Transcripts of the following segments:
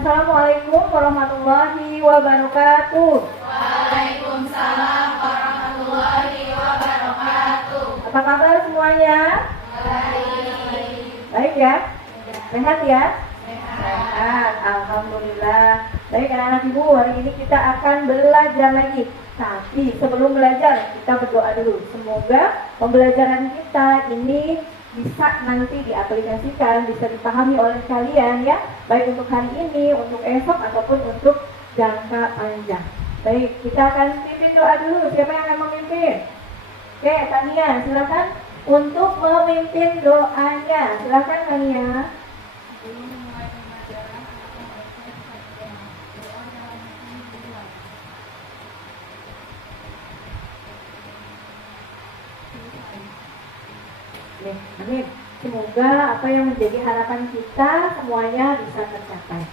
Assalamualaikum warahmatullahi wabarakatuh. Waalaikumsalam warahmatullahi wabarakatuh. Apa kabar semuanya? Baik. Baik ya? Sehat ya? Sehat. Alhamdulillah. Baik anak-anak ibu, hari ini kita akan belajar lagi. Tapi sebelum belajar, kita berdoa dulu. Semoga pembelajaran kita ini bisa nanti diaplikasikan, bisa dipahami oleh kalian ya. Baik untuk hari ini, untuk esok, ataupun untuk jangka panjang. Baik, kita akan pimpin doa dulu. Siapa yang akan memimpin? Oke, Tania, silakan untuk memimpin doanya. Silakan Tania. Amin. Semoga apa yang menjadi harapan kita semuanya bisa tercapai.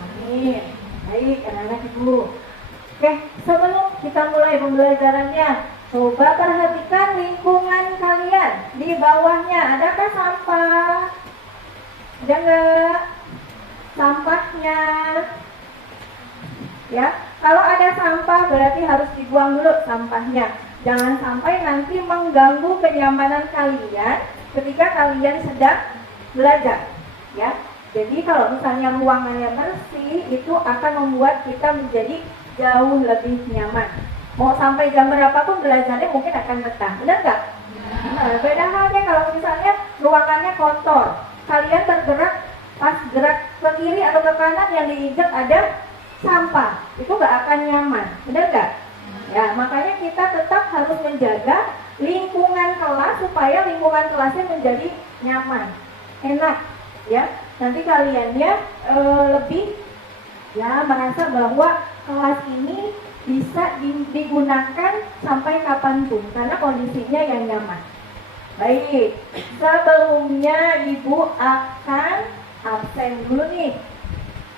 Amin. Baik, anak-anak ibu. Oke, sebelum kita mulai pembelajarannya, coba perhatikan lingkungan kalian. Di bawahnya adakah sampah? Ada nggak sampahnya? Ya, kalau ada sampah berarti harus dibuang dulu sampahnya. Jangan sampai nanti mengganggu kenyamanan kalian ketika kalian sedang belajar, ya. Jadi kalau misalnya ruangannya bersih, itu akan membuat kita menjadi jauh lebih nyaman. Mau sampai jam berapapun belajarnya mungkin akan betah, benar nggak? Nah, beda halnya kalau misalnya ruangannya kotor, kalian bergerak, pas gerak ke kiri atau ke kanan yang diinjak ada sampah, itu nggak akan nyaman, benar nggak? Ya, makanya kita tetap harus menjaga lingkungan kelas supaya lingkungan kelasnya menjadi nyaman, enak, ya. Nanti kaliannya lebih ya merasa bahwa kelas ini bisa digunakan sampai kapanpun karena kondisinya yang nyaman. Baik, sebelumnya ibu akan absen dulu nih.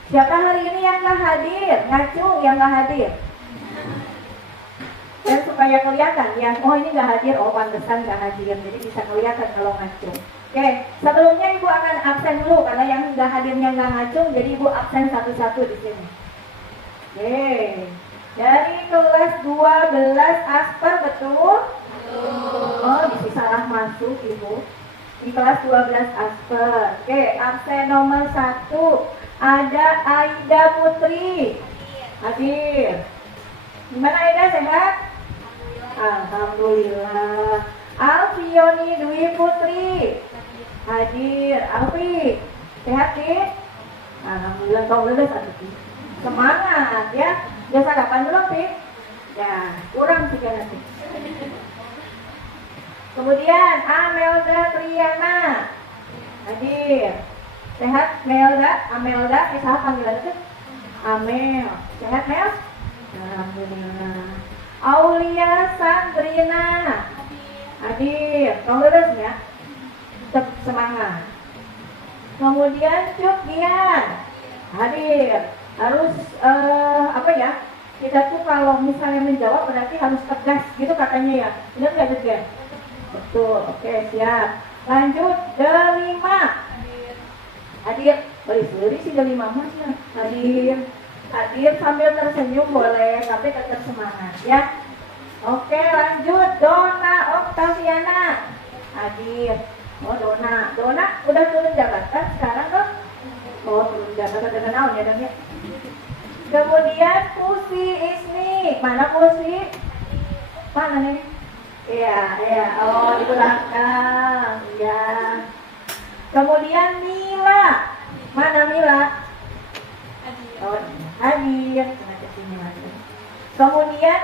Siapa hari ini yang nggak hadir? Ngacung yang nggak hadir. Dan supaya kelihatan yang oh ini nggak hadir, oh pantesan nggak hadir, jadi bisa kelihatan kalau ngacung. Oke, sebelumnya ibu akan absen dulu karena yang nggak hadirnya nggak ngacung, jadi ibu absen satu-satu di sini. Oke, dari kelas 12 Asper betul? Oh, bisa salah masuk ibu. Di kelas 12 Asper. Oke, absen nomor 1 ada Aida Putri. Hadir. Gimana Aida, sehat? Alhamdulillah. Alfioni Dwi Putri hadir. Alfi sehat sih? Alhamdulillah. Kau lulus Alfi. Semangat ya. Biasa kapan dulu sih? Ya kurang sih nanti. Kemudian Amelda Triana hadir. Sehat Melda? Amelda, siapa panggilan itu? Amel. Sehat Mel? Alhamdulillah. Aulia Sandrina hadir. Kau lulus ya? Tetap semangat. Kemudian Cuk Gian hadir. Harus apa ya? Kita tuh kalau misalnya menjawab berarti harus tegas gitu katanya ya. Benar nggak Cuk Gian? Betul. Oke, siap. Lanjut Delima hadir. Beri sih Delima mas ya. Hadir. Hadir sambil tersenyum boleh, tapi tetap semangat ya. Oke, lanjut Dona Oktaviana hadir. Oh Dona udah turun jabatan sekarang tuh. Oh turun jabatan udah kenal ya dong ya. Kemudian Pusi Isni, mana Pusi? Mana nih? Iya. Oh di belakang ya. Kemudian Mila, mana Mila? Oh, hadir. Kemudian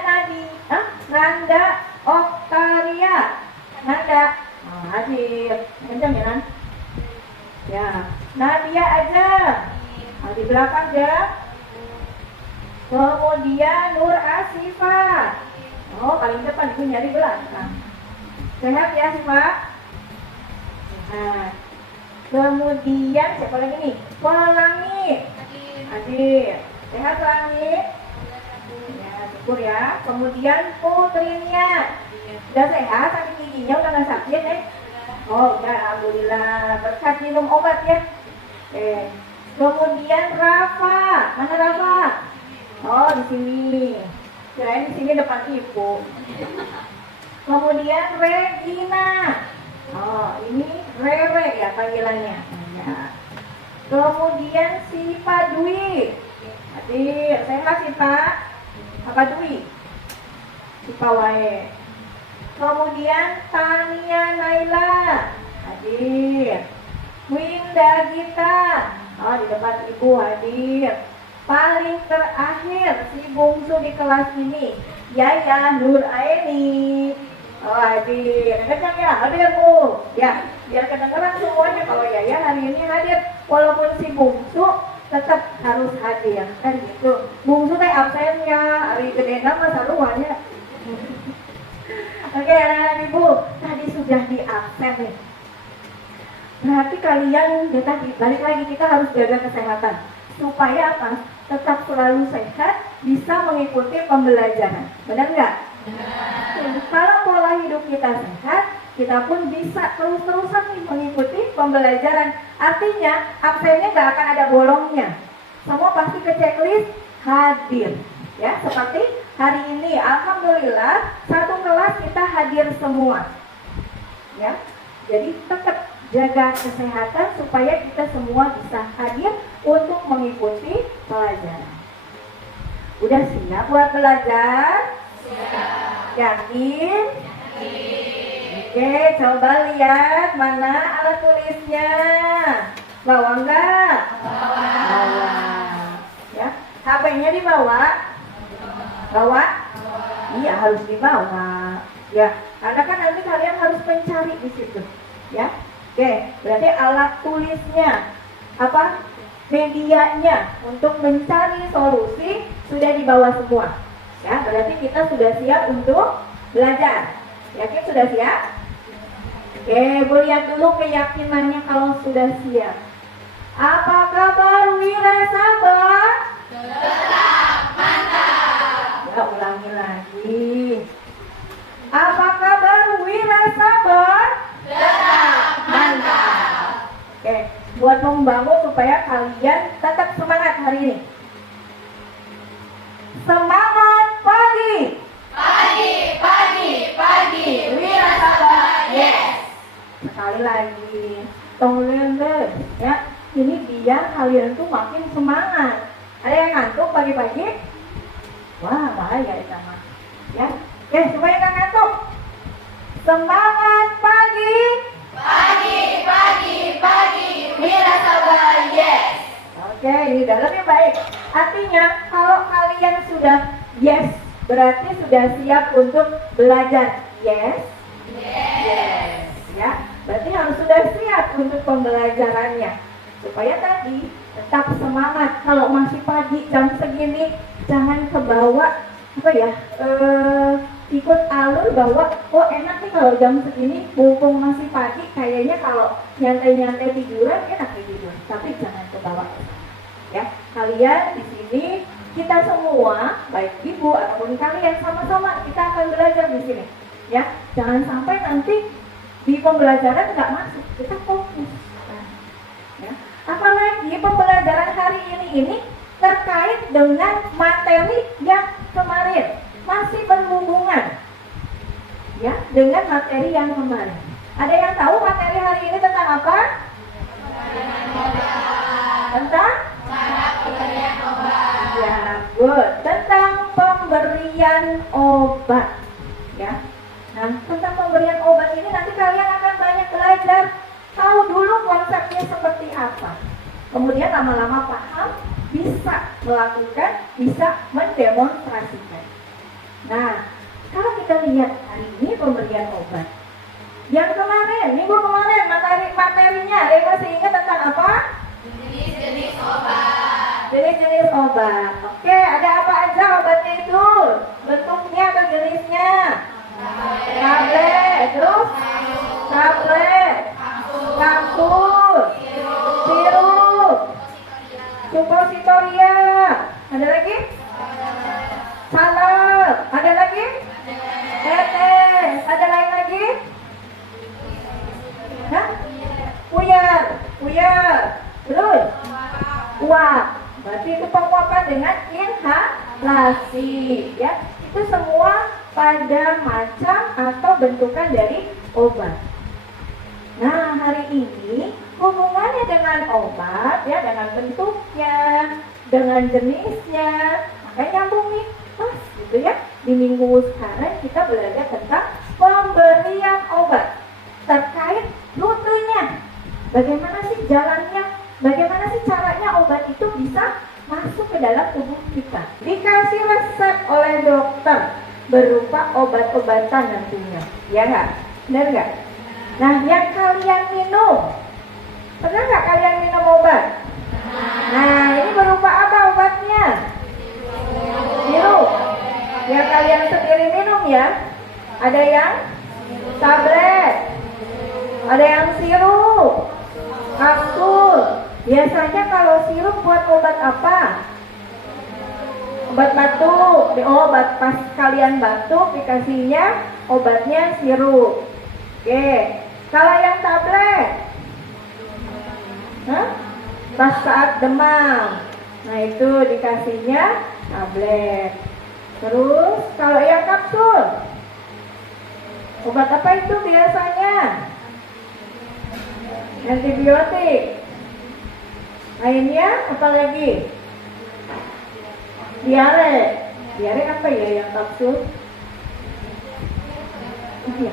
Nanda Oktaria. Nanda. Oh, hadir. Kencang ya Nan? Ya. Nadia aja. Oh, di belakang ya. Kemudian Nur Asifa. Oh, paling depan itu nyari belakang. Sehat ya Sifa? Nah. Kemudian siapa lagi nih? Pelangi. Hadir. Sehat Langit? Ya, syukur ya. Kemudian Putrinya. Udah sehat, sakit giginya udah nggak sakit Oh, udah alhamdulillah. Berkat minum obat ya. Kemudian Rafa. sini. Kirain di sini depan ibu. Kemudian Regina. Oh, ini Rere ya panggilannya. Ya. Kemudian si Pak Dwi. Hadir, sehat sih Pak. Apa Dwi? Si Pak Wae. Kemudian Tania Naila. Hadir. Winda Gita. Oh, di depan ibu hadir. Paling terakhir si bungsu di kelas ini, Yaya Nur Aini. Oh, hadir. Kencang ya, hadir Bu. Ya, biar kedengeran semuanya kalau Yaya hari ini hadir. Walaupun si bungsu tetap harus hadir, kan gitu. Bungsu teh absennya, hari gede nama saruannya. Oke, anak-anak ibu, tadi sudah di absen nih. Berarti kalian ya tadi balik lagi kita harus jaga kesehatan supaya apa? Tetap selalu sehat, bisa mengikuti pembelajaran. Benar nggak? Benar. Kalau pola hidup kita sehat, kita pun bisa terus-terusan nih mengikuti pembelajaran. Artinya absennya nggak akan ada bolongnya. Semua pasti ke checklist hadir. Ya, seperti hari ini, alhamdulillah satu kelas kita hadir semua. Ya, jadi tetap jaga kesehatan supaya kita semua bisa hadir untuk mengikuti pelajaran. Udah siap buat belajar? Siap. Yakin? Yakin. Oke, coba lihat mana alat tulisnya. Bawa enggak? Bawa. Ya, HP-nya dibawa? Bawa? Iya, harus dibawa. Ya, karena kan nanti kalian harus mencari di situ. Ya. Oke, berarti alat tulisnya, apa medianya untuk mencari solusi sudah dibawa semua. Ya, berarti kita sudah siap untuk belajar. Yakin sudah siap? Oke, Bu lihat dulu keyakinannya kalau sudah siap. Apa kabar Wira Sabar? Tetap mantap. Ya, ulangi lagi. Apa kabar Wira Sabar? Tetap mantap. Oke, buat membangun supaya kalian tetap semangat hari ini. Semangat pagi. Pagi, pagi, pagi. Wira Sabar, yes. Sekali lagi. Tolong deh, ya. Ini biar kalian tuh makin semangat. Ada yang ngantuk pagi-pagi? Wah, bahaya itu mah. Ya, oke, supaya nggak ngantuk. Semangat pagi. Pagi, pagi, pagi. Wira Sabar, yes. Oke, ini udah lebih baik. Artinya kalau kalian sudah yes, berarti sudah siap untuk belajar. Yes. Yes. Ya, berarti harus sudah siap untuk pembelajarannya. Supaya tadi tetap semangat. Kalau masih pagi jam segini, jangan kebawa apa ya? Ikut alur bahwa oh enak nih kalau jam segini mumpung masih pagi, kayaknya kalau nyantai-nyantai tiduran enak tidur. Tapi jangan kebawa. Ya, kalian di sini kita semua, baik ibu ataupun kalian sama-sama kita akan belajar di sini. Ya, jangan sampai nanti di pembelajaran nggak masuk, kita fokus. Ya. Apalagi pembelajaran hari ini terkait dengan materi yang kemarin, masih berhubungan ya dengan materi yang kemarin. Ada yang tahu materi hari ini tentang apa? Tentang? Pemberian obat. Ya, good. Tentang pemberian obat. Ya. Nah, tentang pemberian obat ini nanti kalian akan banyak belajar. Tahu dulu konsepnya seperti apa. Kemudian lama-lama paham, bisa melakukan, bisa mendemonstrasikan. Nah, kalau kita lihat hari ini pemberian obat. Yang kemarin, minggu kemarin materinya, ada yang masih ingat tentang apa? Jenis-jenis obat. Jenis-jenis obat. Oke, ada apa aja obatnya itu? Bentuknya atau jenisnya? Tablet, terus? Tablet, kapsul, sirup, supositoria. Ada lagi? Salep. Ada lagi? Tetes. Ada lain lagi? Hah? Uyar. Terus? Uap. berarti itu penguapan dengan inhalasi, ya. Itu semua pada macam atau bentukan dari obat. Nah, hari ini hubungannya dengan obat, ya, dengan bentuknya, dengan jenisnya, makanya nyambung nih, pas gitu ya. Di minggu sekarang kita belajar tentang pemberian obat terkait rutenya. Bagaimana sih jalannya? Bagaimana sih caranya obat itu bisa masuk ke dalam tubuh kita? Dikasih resep oleh dokter berupa obat-obatan nantinya, ya nggak? Benar nggak? Nah, yang kalian minum, pernah nggak kalian minum obat? Nah, ini berupa apa obatnya? Sirup. Yang kalian sendiri minum ya. Ada yang tablet, ada yang sirup, kapsul. Biasanya kalau sirup buat obat apa? Obat batuk. Obat pas kalian batuk dikasihnya obatnya sirup. Oke. Kalau yang tablet, pas saat demam, nah itu dikasihnya tablet. Terus kalau yang kapsul, obat apa itu biasanya? Antibiotik. Lainnya apa lagi? Diare. Diare apa ya yang kapsul? Iya.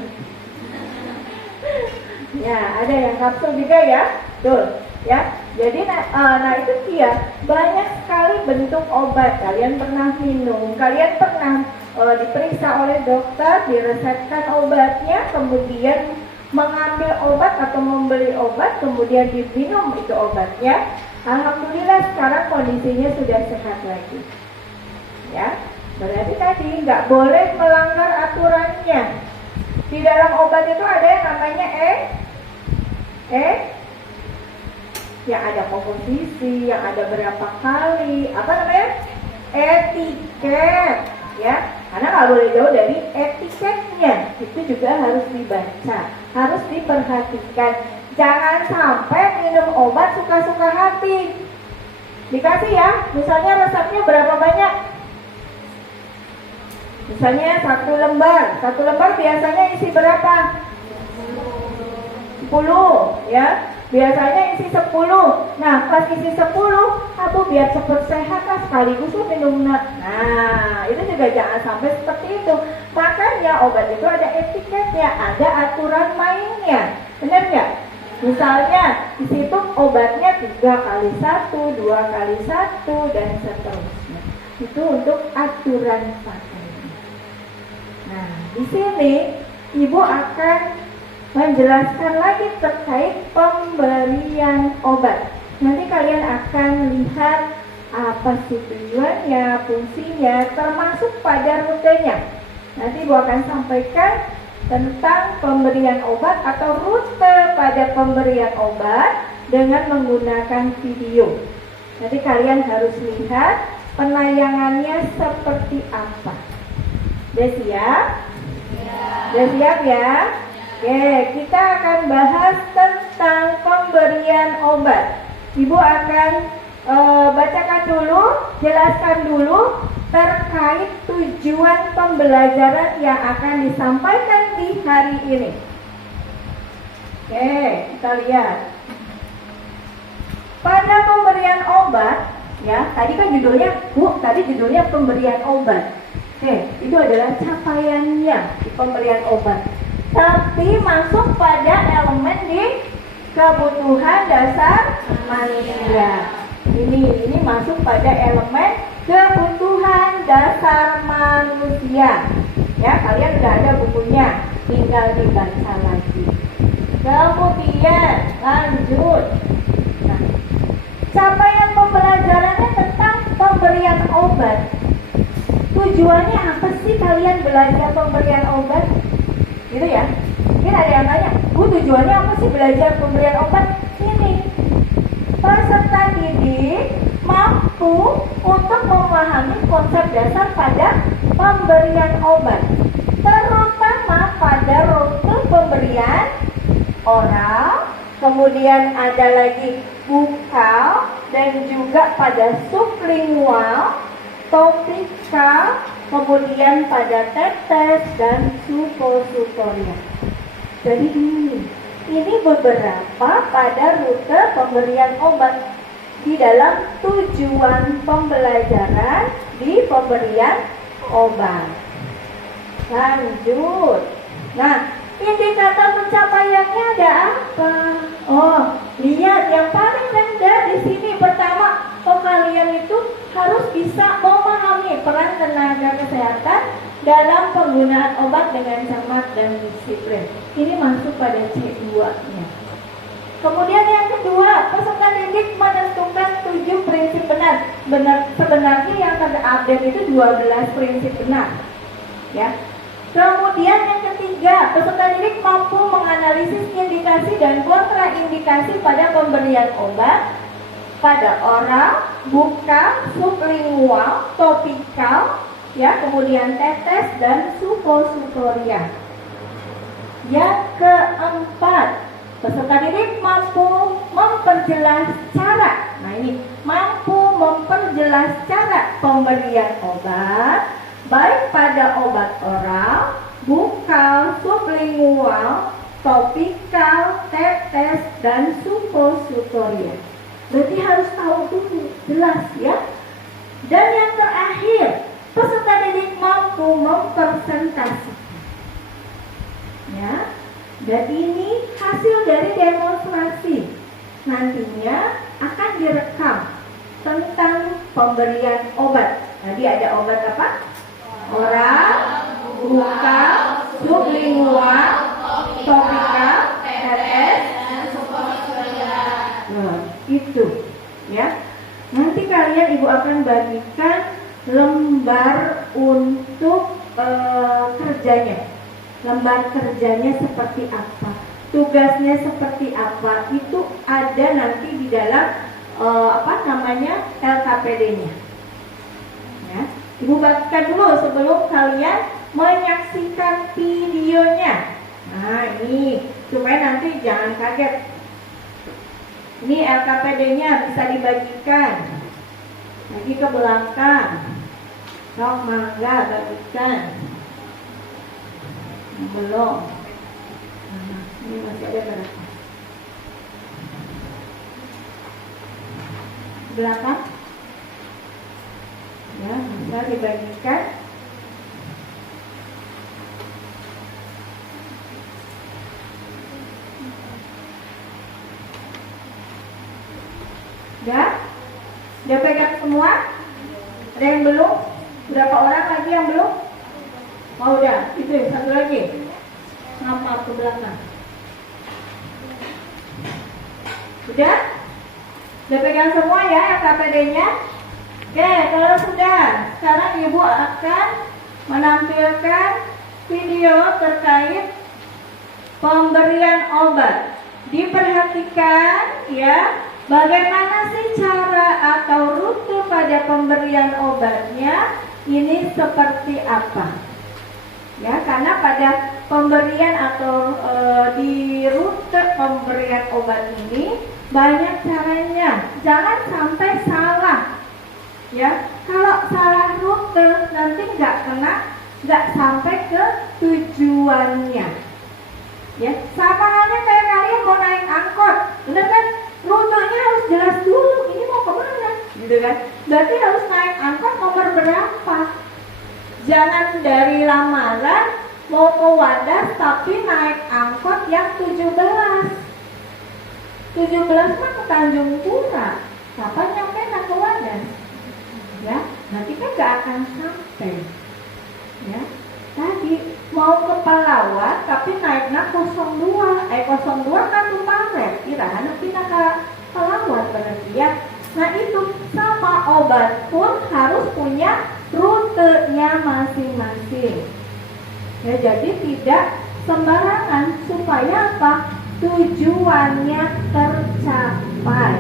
Ya, ada yang kapsul juga ya. Tuh, ya. Jadi nah itu dia, banyak sekali bentuk obat. Kalian pernah minum, kalian pernah diperiksa oleh dokter, diresepkan obatnya, kemudian mengambil obat atau membeli obat, kemudian diminum itu obatnya. Alhamdulillah sekarang kondisinya sudah sehat lagi. Ya, berarti tadi nggak boleh melanggar aturannya. Di dalam obat itu ada yang namanya yang ada komposisi, yang ada berapa kali, apa namanya? Etiket, ya. Karena nggak boleh jauh dari etiketnya. Itu juga harus dibaca, harus diperhatikan. Jangan sampai minum obat suka-suka hati. Dikasih ya, misalnya resepnya berapa banyak? Misalnya 1 lembar. 1 lembar biasanya isi berapa? 10, ya. Biasanya isi 10. Nah, pas isi 10, aku biar cepat sehat lah sekaligus tuh minum. Nah, itu juga jangan sampai seperti itu. Makanya obat itu ada etiketnya, ada aturan mainnya. Benar nggak? Misalnya di situ obatnya 3 kali 1, 2 kali 1, dan seterusnya. Itu untuk aturan pakainya. Nah, di sini Ibu akan menjelaskan lagi terkait pemberian obat. Nanti kalian akan lihat apa sih tujuannya, fungsinya, termasuk pada rutenya. Nanti Ibu akan sampaikan tentang pemberian obat atau rute pada pemberian obat dengan menggunakan video. Nanti kalian harus lihat penayangannya seperti apa. Udah siap? Udah siap ya? Oke, kita akan bahas tentang pemberian obat. Ibu akan bacakan dulu, jelaskan dulu terkait tujuan pembelajaran yang akan disampaikan di hari ini. Oke, kita lihat. Pada pemberian obat, ya, tadi kan judulnya, tadi judulnya pemberian obat. Oke, itu adalah capaiannya di pemberian obat. Tapi masuk pada elemen di kebutuhan dasar manusia. Ini masuk pada elemen kebutuhan dasar manusia. Ya, kalian sudah ada bukunya, tinggal dibaca lagi. Kemudian lanjut. Nah, capaian pembelajarannya tentang pemberian obat. Tujuannya apa sih kalian belajar pemberian obat? Gitu ya. Mungkin ada yang tanya, tujuannya apa sih belajar pemberian obat? Ini, peserta didik mampu untuk memahami konsep dasar pada pemberian obat, terutama pada rute pemberian oral, kemudian ada lagi bukal, dan juga pada sublingual, topikal, kemudian pada tetes dan supositoria. Jadi ini beberapa pada rute pemberian obat di dalam tujuan pembelajaran di pemberian obat. Lanjut. Nah, indikator pencapaiannya ada apa? Oh, lihat yang paling rendah di sini. Pertama, kalian itu harus bisa memahami peran tenaga kesehatan dalam penggunaan obat dengan cermat dan disiplin. Ini masuk pada C2-nya. Kemudian yang kedua, peserta didik menentukan 7 prinsip benar. Sebenarnya yang terupdate itu 12 prinsip benar. Ya. Kemudian yang ketiga, peserta didik mampu menganalisis indikasi dan kontraindikasi pada pemberian obat pada oral, bukal, sublingual, topikal, ya, kemudian tetes dan supositoria. Yang keempat, peserta didik mampu memperjelas cara. Nah ini, mampu memperjelas cara pemberian obat, baik pada obat oral, bukal, sublingual, topikal, tetes, dan supositoria. Berarti harus tahu dulu, jelas ya. Dan yang terakhir, peserta didik mampu mempresentasikan. Ya. Dan ini hasil dari demonstrasi. Nantinya akan direkam tentang pemberian obat. Tadi ada obat apa? Oral, bukal, sublingual, topikal, tetes, dan supositoria. nah, itu ya. Nanti kalian ibu akan bagikan lembar untuk kerjanya. Lembar kerjanya seperti apa, tugasnya seperti apa, itu ada nanti di dalam LKPD-nya. Ya, ibu bagikan dulu sebelum kalian menyaksikan videonya. Nah ini supaya nanti jangan kaget. Ini LKPD-nya bisa dibagikan. Lagi ke belakang. Sok mangga bagikan. Belum. Nah, ini masih ada berapa? Belakang. Ya, bisa dibagikan. Udah pegang semua? Ada yang belum? Berapa orang lagi yang belum? Oh udah, itu satu lagi. Ngapa ke belakang? Udah? Udah pegang semua ya LKPD-nya? Oke, kalau sudah, sekarang ibu akan menampilkan video terkait pemberian obat. Diperhatikan ya, bagaimana sih cara atau rute pada pemberian obatnya ini seperti apa? Ya, karena pada pemberian atau di rute pemberian obat ini banyak caranya. Jangan sampai salah. Ya, kalau salah rute nanti nggak sampai ke tujuannya. Ya, sama halnya kayak kalian mau naik angkot, bener kan? Rutenya harus jelas dulu. Ini mau kemana? Gitu kan? Berarti harus naik angkot nomor berapa? Jangan dari Lamaran mau ke Wadas tapi naik angkot yang 17 mah ke Tanjung Pura. Kapan nyampe ke Wadas? Ya, nanti kan gak akan sampai. Ya, tadi mau ke Palawan tapi naiknya 02 kan Tumparet, kira nanti ke Palawan berarti ya. Nah itu sama obat pun harus punya rutenya masing-masing. Ya, jadi tidak sembarangan supaya apa? Tujuannya tercapai.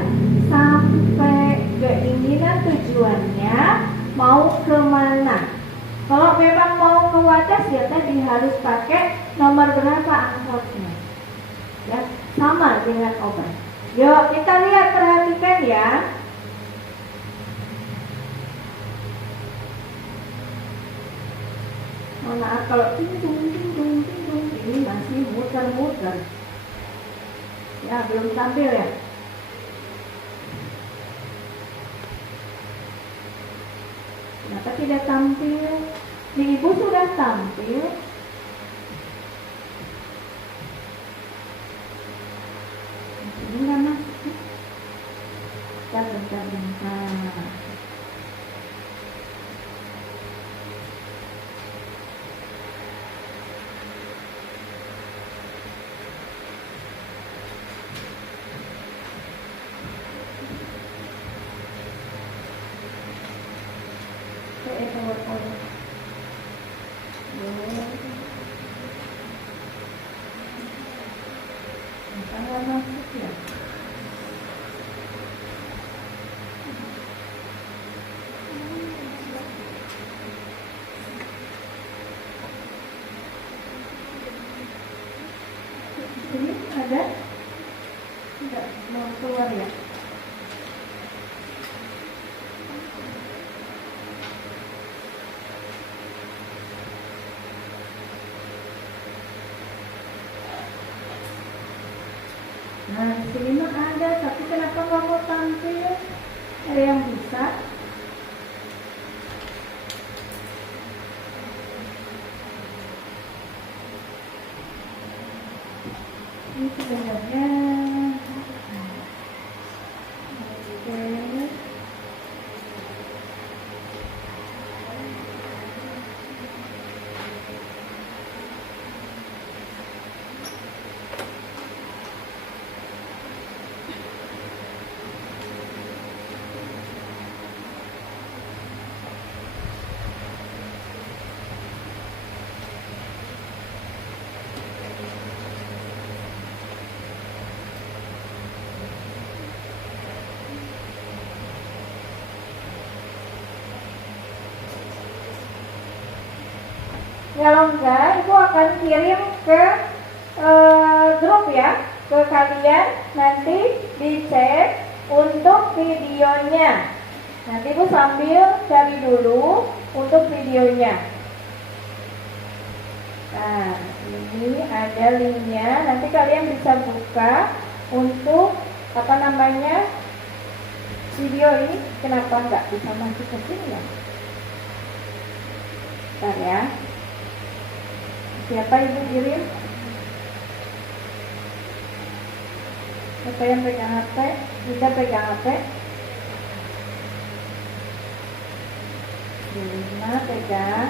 Sampai keinginan tujuannya mau kemana. Kalau memang mau ke Wadas ya tadi harus pakai nomor berapa angkotnya. Ya, sama dengan obat. Yuk kita lihat, perhatikan ya. Mohon maaf kalau ting-tung, ini masih muter-muter. Ya, belum tampil ya. Kenapa tidak tampil? Di ibu sudah tampil. Ini nggak masuk. Bentar. Nggak masuk ya. Ini ada tidak mau keluar ya. Nah, di sini mah ada, tapi kenapa nggak mau tampil? Ada yang bisa? Ini sebenarnya oke. Kalau enggak, ibu akan kirim ke grup ya, ke kalian, nanti dicek untuk videonya. Nanti ibu sambil cari dulu untuk videonya. Nah, ini ada linknya, nanti kalian bisa buka untuk video ini. Kenapa enggak bisa masuk ke sini ya? Bentar ya. Siapa ibu kirim? Siapa yang pegang HP? Kita pegang HP. Lina pegang.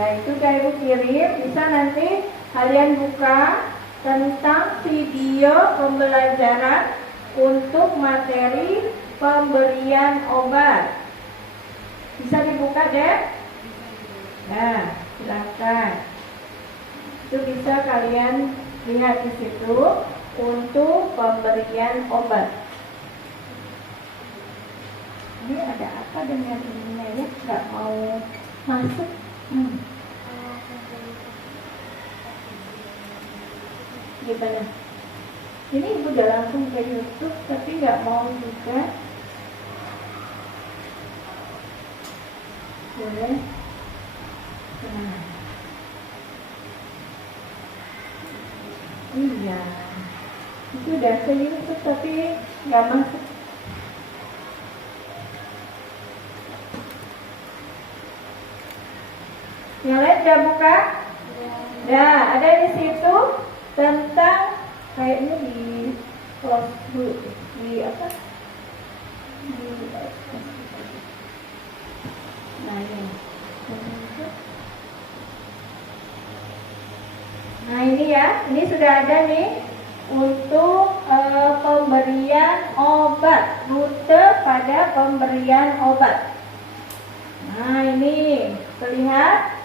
Nah, itu udah ibu kirim. Bisa nanti kalian buka tentang video pembelajaran untuk materi pemberian obat. Bisa dibuka deh. Nah, silakan. Itu bisa kalian lihat di situ untuk pemberian obat. Ini ada apa dengan ininya ya? Nggak mau masuk. Gimana? Ini ibu udah langsung ke YouTube tapi nggak mau juga. Boleh? Nah. Iya. Itu udah ke YouTube tapi nggak masuk. Yang lain udah buka? Nah, ada di situ tentang kayaknya di close dulu, di apa? Nah ini. Nah ini ya, ini sudah ada nih untuk pemberian obat, rute pada pemberian obat. Nah ini terlihat.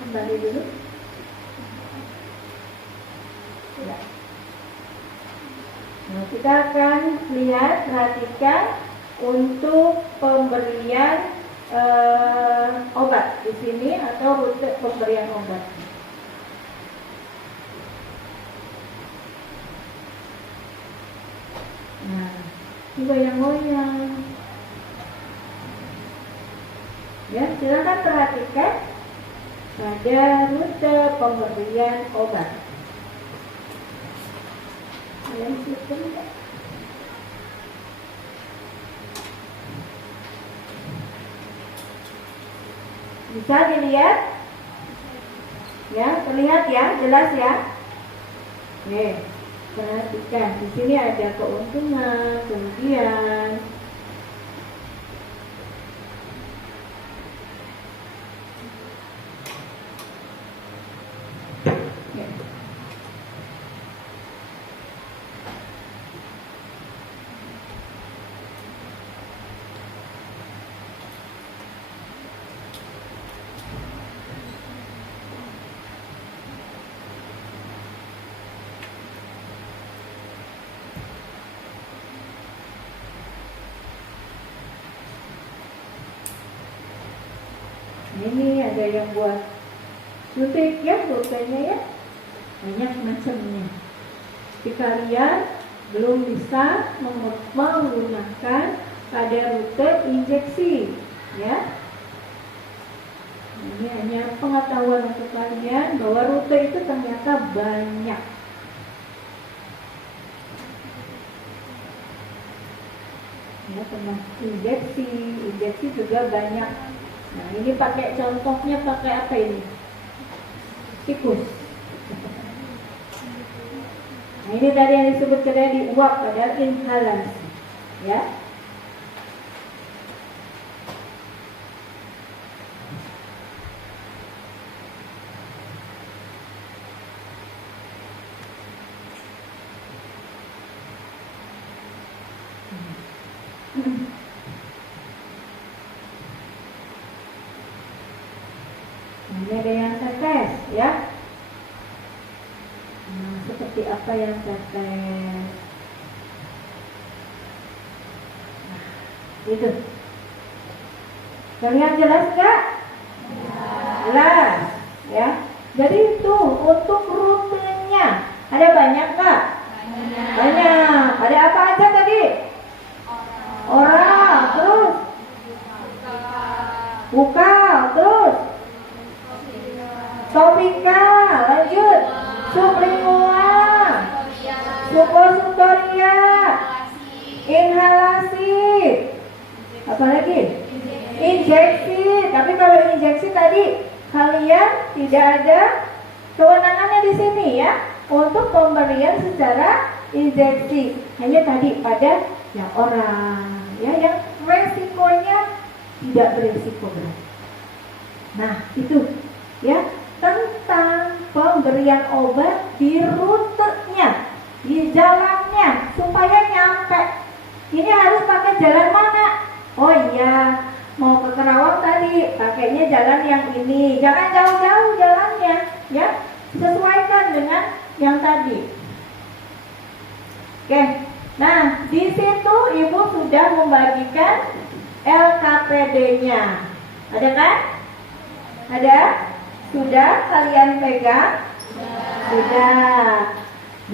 Kembali dulu. Ya. Nah, kita akan lihat, perhatikan untuk pemberian obat di sini atau rute pemberian obat. Nah, goyang-goyang. Ya, silakan perhatikan pada rute pemberian obat. Kalian suka tidak? Bisa dilihat? Ya, terlihat ya, jelas ya. Oke, perhatikan. Di sini ada keuntungan, kerugian. Ini ada yang buat suntik ya, rutenya ya, banyak macamnya. Jika kalian belum bisa menggunakan pada rute injeksi, ya. Ini hanya pengetahuan untuk kalian bahwa rute itu ternyata banyak. Ya, pernah injeksi juga banyak. Nah, ini pakai contohnya pakai apa ini? Tikus. Nah, ini tadi yang disebut katanya diuap pada inhalasi, ya. Ini ada yang tetes ya. Nah, seperti apa yang tetes? Nah, itu. Terlihat jelas nggak? Jelas ya. Jadi itu untuk rutenya ada banyak nggak? Banyak. Ada apa aja tadi? Orang, terus buka, terus topika, lanjut sublingual, suposutoria, inhalasi, apa lagi? Injeksi. Tapi kalau injeksi tadi kalian tidak ada kewenangannya di sini ya untuk pemberian secara injeksi. Hanya tadi pada yang orang ya yang resikonya tidak beresiko berat. Nah itu ya tentang pemberian obat di rutenya, di jalannya supaya nyampe. Ini harus pakai jalan mana? Oh iya, mau ke Kerawang tadi pakainya jalan yang ini. Jangan jauh-jauh jalannya, ya. Sesuaikan dengan yang tadi. Oke. Nah, di situ Ibu sudah membagikan LKPD-nya. Ada kan? Ada? Sudah kalian pegang? Sudah.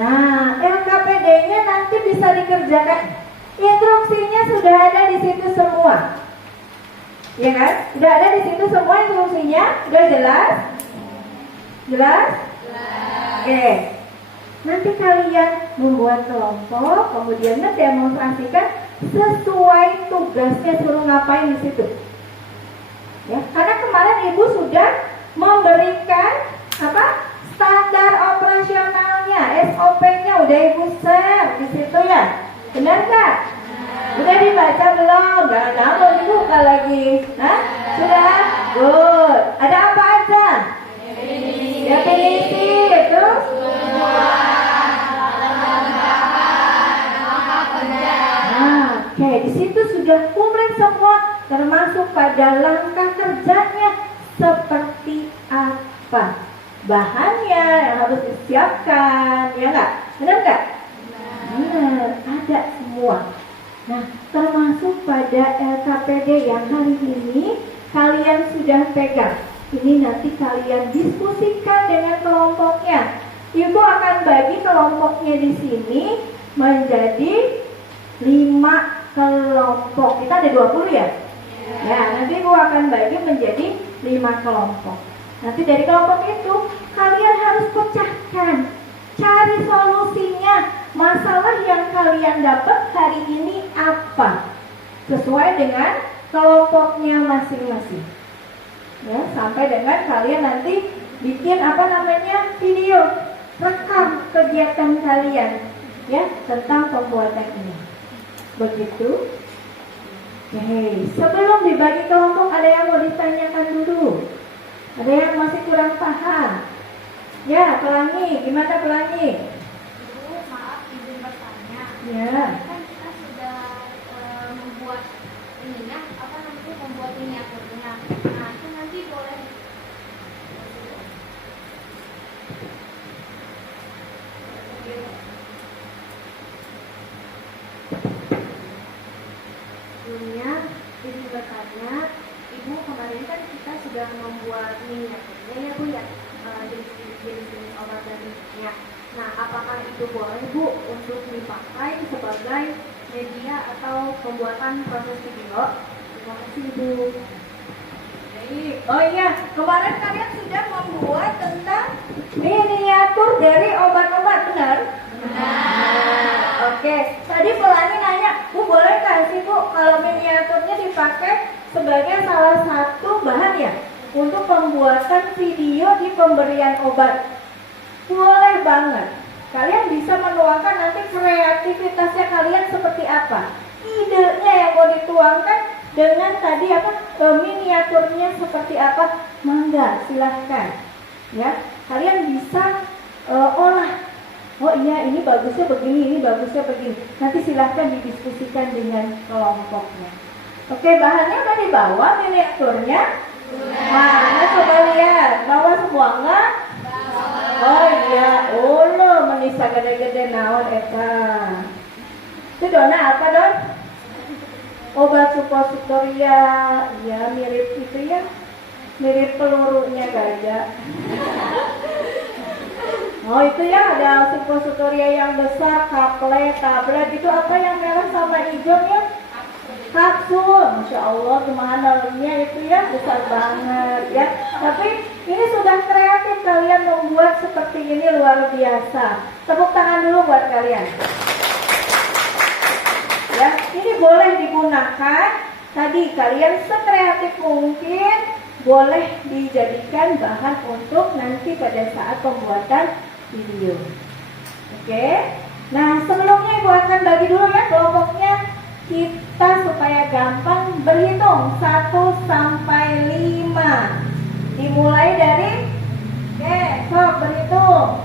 Nah, LKPD-nya nanti bisa dikerjakan. Instruksinya sudah ada di situ semua. Ya kan? Sudah ada di situ semua instruksinya. Sudah jelas? Jelas? Oke. Nanti kalian membuat kelompok, kemudian mendemonstrasikan sesuai tugasnya, suruh ngapain di situ. Ya, karena kemarin Ibu sudah memberikan apa? Standar operasionalnya, SOP-nya udah Ibu share di situ ya. Benar nggak? Udah dibaca belum? Jangan mau dibuka lagi. Hah? Sudah? Good. Ada apa aja? Definisi, terus? Nah, oke, di situ sudah komplit semua, termasuk pada langkah kerjanya seperti apa, bahannya yang harus disiapkan, ya nggak? Benar nggak? Benar, ada semua. Nah, termasuk pada LKPD yang hari ini kalian sudah pegang. Ini nanti kalian diskusikan dengan kelompoknya. Ibu akan bagi kelompoknya di sini menjadi 5 kelompok. Kita ada 20 ya? Ya, nanti Ibu akan bagi menjadi 5 kelompok. Nanti dari kelompok itu kalian harus pecahkan. Cari solusinya. Masalah yang kalian dapat hari ini apa? Sesuai dengan kelompoknya masing-masing. Ya, sampai dengan kalian nanti bikin video, rekam kegiatan kalian ya tentang pembuatan ini. Begitu. Oke, sebelum dibagi kelompok ada yang mau ditanyakan dulu? Ada yang masih kurang paham? Ya, Pelangi, gimana Pelangi? Ibu, maaf izin bertanya. Ya. Kan kita sudah membuat membuat miniaturnya. Nah, itu nanti boleh Sebelumnya, izin bertanya, Ibu, kemarin kan kita sudah membuat miniaturnya ya Bu ya, jenis-jenis obat dan minyak. Nah, apakah itu boleh Bu untuk dipakai sebagai media atau pembuatan proses video? Terima kasih Bu. Oh iya, kemarin kalian sudah membuat tentang miniatur dari obat-obat, benar? Benar. Oke, tadi Pelangi nanya, Bu bolehkah sih Bu kalau miniaturnya dipakai sebagai salah satu bahan ya untuk pembuatan video di pemberian obat? Boleh banget. Kalian bisa menuangkan nanti kreativitasnya kalian seperti apa. Idenya yang mau dituangkan dengan tadi miniaturnya seperti apa, mangga silahkan ya. Kalian bisa olah. Oh iya, ini bagusnya begini, ini bagusnya begini. Nanti silahkan didiskusikan dengan kelompoknya. Oke, bahannya udah dibawa miniaturnya. Mana coba lihat, bawa semua enggak? Oh iya, lo menisa gede-gede naon eta. Itu dona apa Don? Obat supositoria, ya mirip itu ya, mirip pelurunya gajah. Oh itu ya, ada supositoria yang besar, tablet, itu apa yang merah sama hijaunya? Kapsul, Masya Allah, gimana dalamnya itu ya, besar banget ya. Tapi ini sudah kreatif, kalian membuat seperti ini luar biasa. Tepuk tangan dulu buat kalian. Ya, ini boleh digunakan. Tadi kalian sekreatif mungkin, boleh dijadikan bahan untuk nanti pada saat pembuatan video. Oke. Nah, sebelumnya Ibu akan bagi dulu ya kelompoknya. Kita supaya gampang berhitung 1 sampai 5. Dimulai dari sok berhitung.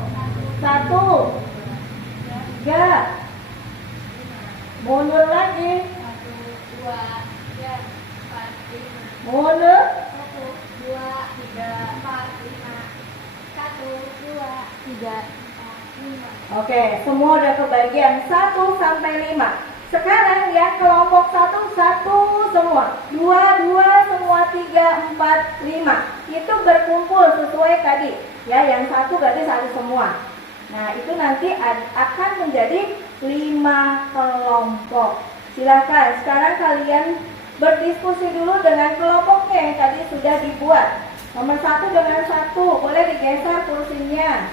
1 3. Mundur lagi. 1, 2, 3, 4, 5. Mundur. 1, 2, 3, 4, 5. 1, 2, 3, 4, 5. Oke, semua udah kebagian 1 sampai 5. Sekarang ya kelompok 1 semua, 2 semua, 3, 4, 5. Itu berkumpul sesuai tadi. Ya, yang 1 berarti 1 semua. Nah, itu nanti akan menjadi 5 kelompok. Silakan sekarang kalian berdiskusi dulu dengan kelompoknya yang tadi sudah dibuat. Nomor 1 dengan 1, boleh digeser kursinya.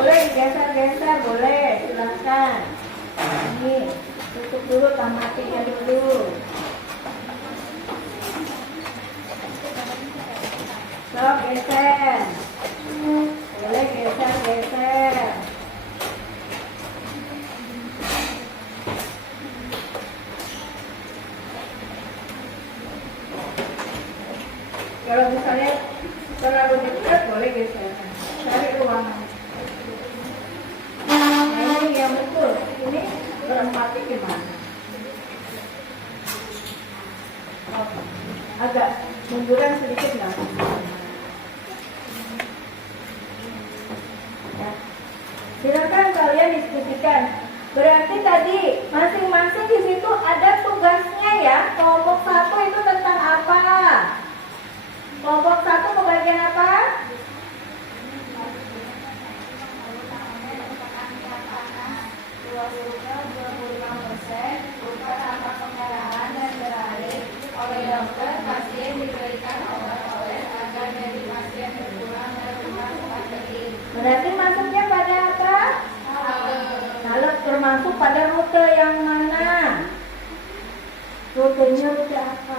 Boleh geser-geser, boleh, silakan. Ini tutup dulu, tamatinya dulu. So, geser. Boleh geser-geser. Kalau misalnya terlalu dekat, boleh geser. Cari ruangan. Nah, ini yang betul. Ini berempatnya gimana? Oh, agak munduran sedikit nggak? Ya. Silakan kalian diskusikan. Berarti tadi masing-masing di situ ada tugasnya ya. Kelompok 1 itu tentang apa? Kelompok 1 kebagian apa? berupa tanpa pengarahan dan berakhir oleh dokter pasien diberikan obat-obat agar dari pasien berkurang dan rumah sakit. Berarti masuknya pada apa? Kalau termasuk pada rute yang mana? Rutenya rute apa?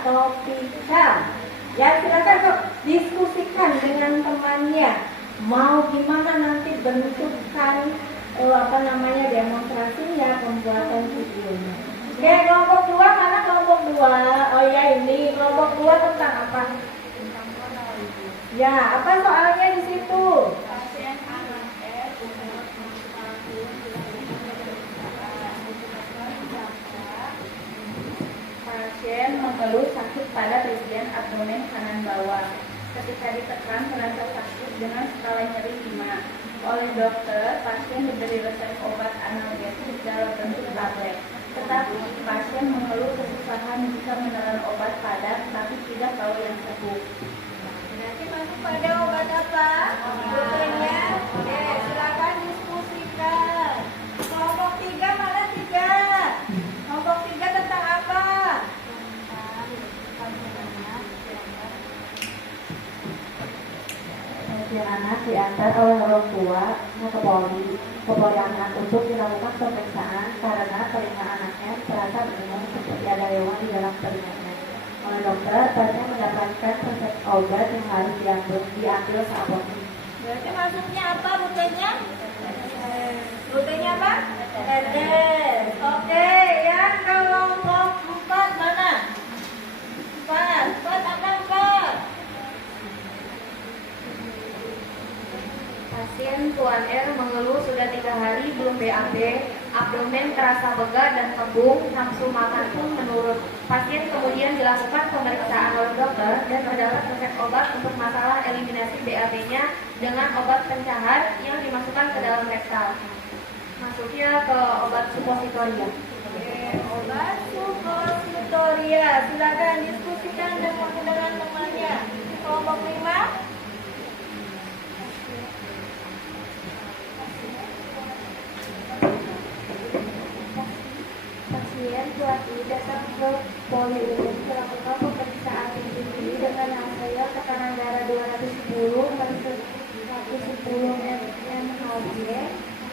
Topika. Ya silakan kok diskusikan dengan temannya. Mau gimana nanti bentukkan demonstrasinya, pembuatan videonya. Oke, kelompok 2 mana kelompok 2? Oh ya ini kelompok 2 tentang apa? Ya, apa soalnya di situ? Pasien anak Pasien mengeluh sakit pada bagian abdomen kanan bawah. Ketika ditekan terasa sakit dengan skala nyeri 5. Oleh dokter, pasien diberi resep obat analgesik dalam bentuk tablet. Tetapi pasien mengeluh kesusahan jika menelan obat padat, tapi tidak tahu yang sepuh. Nanti masuk pada obat apa? Rutenya. Oke, silakan diskusikan. Kelompok 3 mana 3? Kelompok 3 tentang apa? Pasien anak diantar oleh orang tua ke Polri anak untuk dilakukan pemeriksaan karena telinga anaknya terasa berdengung seperti ada hewan di dalam telinganya. Oleh dokter, pasien mendapatkan resep obat yang harus diambil seapotik. Berarti masuknya apa rutenya? Rutenya apa? Tetes. Oke, yang kelompok 4 mana? 4 apa 4? Pasien Tuan R mengeluh sudah 3 hari belum BAB, abdomen terasa begah dan kembung, nafsu makan pun menurun. Pasien kemudian dilakukan pemeriksaan oleh dokter dan terdapat resep obat untuk masalah eliminasi BAB-nya dengan obat pencahar yang dimasukkan ke dalam rektal. Masuknya ke obat supositoria. Oke, obat supositoria. Silakan diskusikan dengan temannya. Kelompok 5. Pasien suatu datang ke poliurin melakukan pemeriksaan tinggi dengan hasil tekanan darah 210/110 mmHg,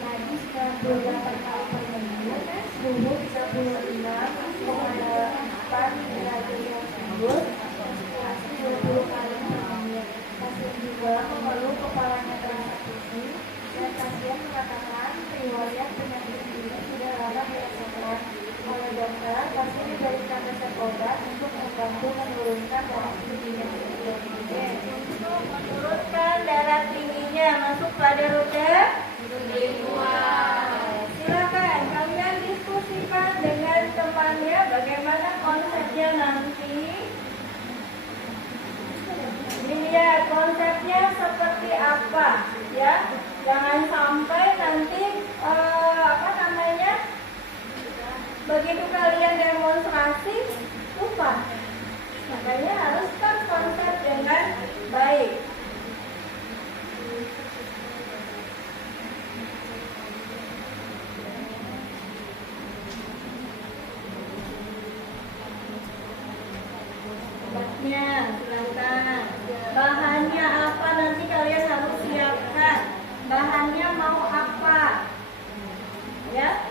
nadi 98 kali per menit, suhu 36,8 derajat Celcius, konsentrasi 20 kali per menit. Pasien juga mengeluh kepalanya terasa pusing dan pasien mengatakan riwayat penyakit ini sudah lama dirasakan. Oleh dokter, pasien diberikan resep obat untuk membantu menurunkan darah tingginya. Oke, untuk menurunkan darah tingginya masuk pada rute 2. Silakan kalian diskusikan dengan temannya bagaimana konsepnya nanti. Dilihat konsepnya seperti apa, ya. Jangan sampai nanti begitu kalian demonstrasi lupa. Makanya harus terkonsep dengan baik. Obatnya, silakan. Bahannya apa nanti kalian harus siapkan. Bahannya mau apa? Ya.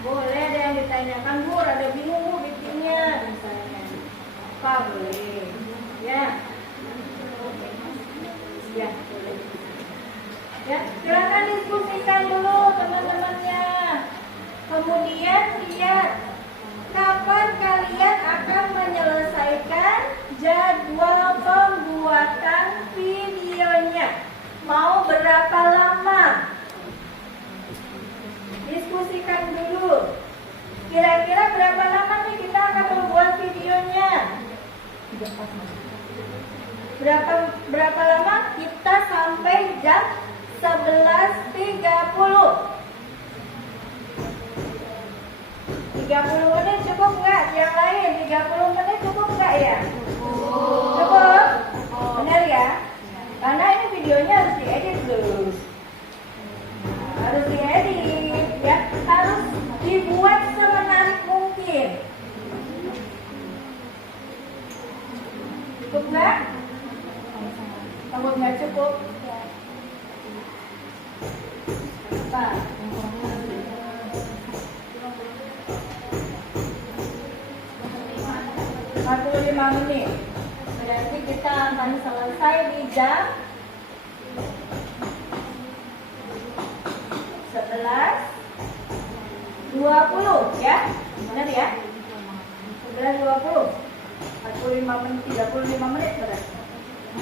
Boleh ada yang ditanyakan, Bu, ada bingung Bu bikinnya misalnya. Apa boleh? Ya. Ya, boleh. Ya, silakan diskusikan dulu teman-temannya. Kemudian lihat kapan kalian akan menyelesaikan jadwal pembuatan videonya. Mau berapa lama? Diskusikan dulu. Kira-kira berapa lama nih kita akan membuat videonya? Berapa lama? Kita sampai jam 11.30. 30 menit cukup nggak? Yang lain 30 menit cukup nggak ya? Cukup? Benar ya? Karena ini videonya harus diedit dulu. Harus diedit ya, harus dibuat semenarik mungkin. Cukup nggak? Takut nggak cukup? Apa? 45 menit. Berarti kita akan selesai di jam 11.20 ya. Benar ya? 11.20. 45 menit, 35 menit berarti.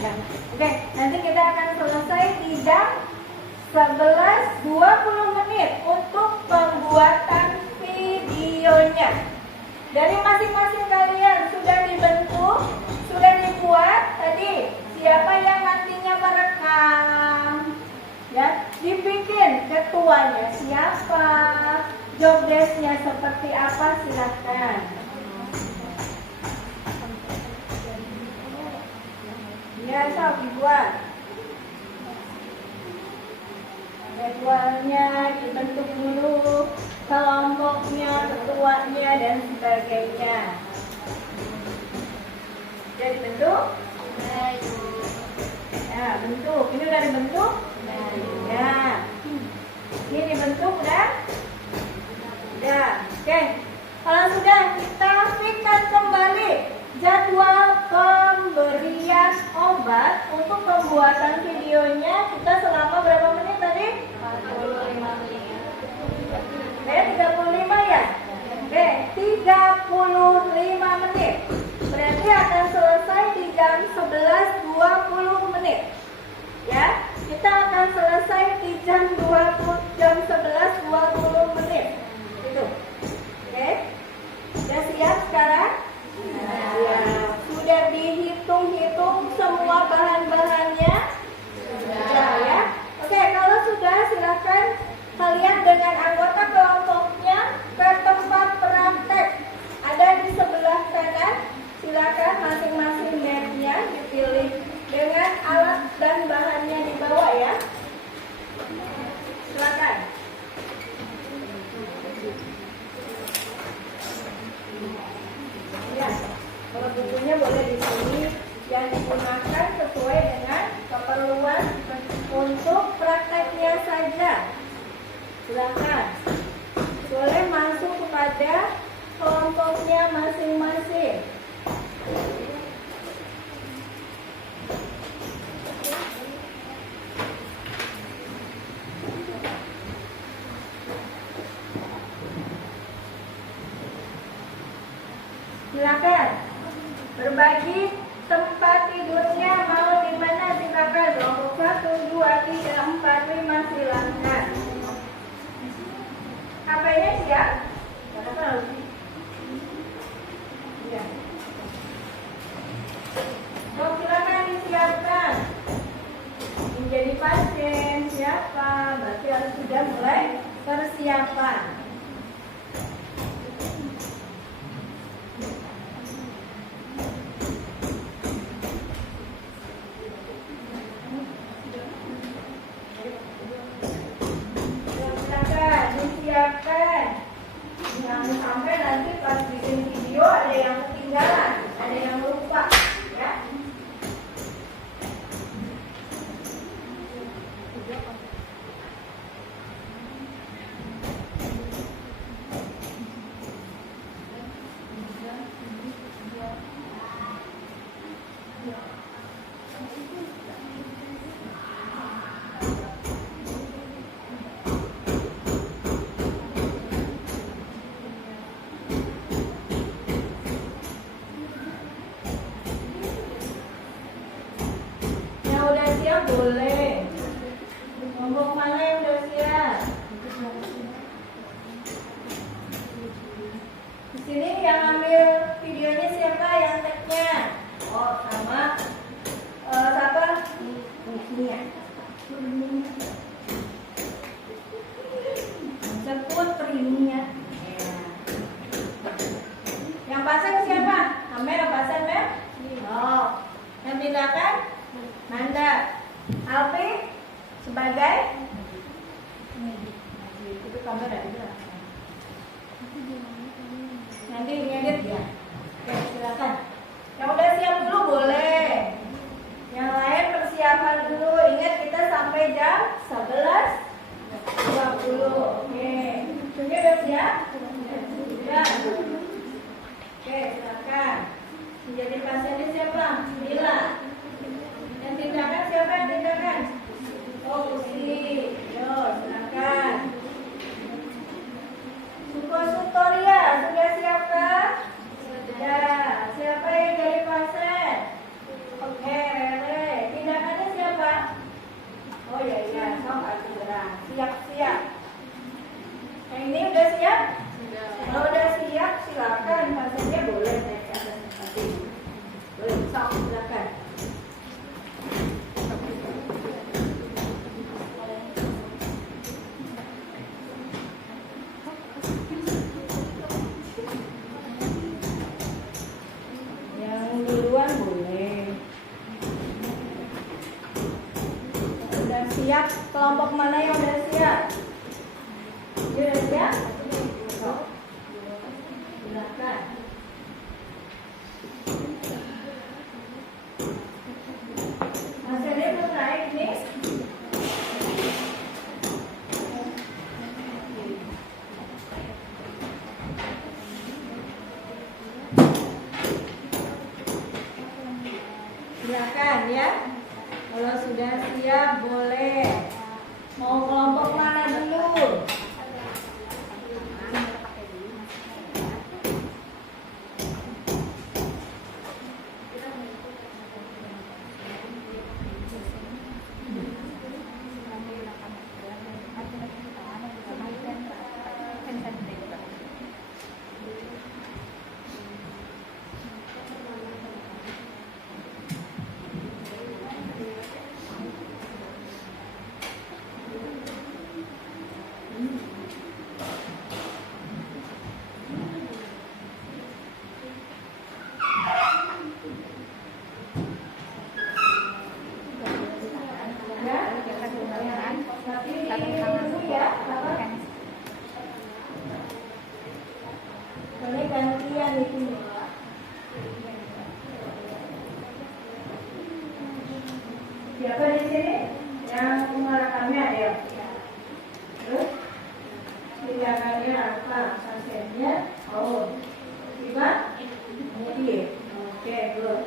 Ya. Oke, nanti kita akan selesai di jam 11.20 menit untuk pembuatan videonya. Dari masing-masing kalian sudah dibentuk, sudah dibuat tadi. Siapa yang nantinya merekam? Ya, dibikin ketuanya siapa, job desk-nya seperti apa, silakan. Ya, sok dibuat. Jadwalnya dibentuk dulu, kelompoknya, ketuanya, dan sebagainya. Sudah dibentuk? Ya, bentuk. Ini udah dibentuk? Ya. Ini dibentuk udah? Udah. Oke. Kalau sudah, kita fikirkan kembali jadwal pemberian obat untuk pembuatan videonya. Kita selama berapa menit tadi? 45 menit. 35 ya? Oke, 35 menit. Berarti akan selesai di jam 11.20 menit. Ya, kita akan selesai di jam 11.20 menit. Itu. Oke. Sudah siap sekarang? Ya. Sudah dihitung-hitung semua bahan-bahannya? Sudah ya. Oke, kalau sudah silakan kalian dengan anggota kelompoknya ke tempat praktek. Ada di sebelah kanan. Silakan masing-masing mapnya dipilih dengan alat dan bahannya dibawa ya. Silakan. Ya, kalau bukunya boleh di sini. Yang digunakan sesuai dengan keperluan untuk prakteknya saja. Silakan. Boleh masuk kepada kelompoknya masing-masing. Silakan. Berbagi tempat tidurnya mau di mana, silakan. Kelompok 1, 2, 3, 4, 5 silakan. HP-nya siap? Ya. Oh, silakan disiapkan. Menjadi pasien siapa? Berarti harus sudah mulai persiapan. Jangan sampai nanti pas bikin video ada yang ketinggalan, ada yang lupa, ya. Boleh. Kelompok mana yang udah siap? Ya. Alfi sebagai itu kamera itu. Nanti ngedit ya. Oke, silakan. Yang udah siap dulu boleh. Yang lain persiapan dulu. Ingat kita sampai jam 11.20. Oke. Ini udah siap? Sudah. Oke, silakan. Menjadi pasiennya siapa? Mila. Yang tindakan siapa yang tindakan? Oh, Usi. Yo, silakan. Sutoria, sudah siapkah? Sudah. Siapa yang jadi pasien? Oke, Rere. Tindakannya siapa? Oh iya, sok aturan. Siap-siap. Yang ini udah siap? Kalau udah siap, silakan. Pasiennya boleh naik ke atas nanti. Boleh, sok silakan. Yang duluan boleh. Udah siap? Kelompok mana yang udah siap? Dia udah siap? Sok. Silakan. Hasilnya belum naik nih. Silakan ya. Kalau sudah siap boleh. Mau kelompok mana dulu? Boleh gantian itu. Siapa di sini yang merekamnya ya? Terus tindakannya apa? Pasiennya? Oh, tiba? Iya. Oke, good.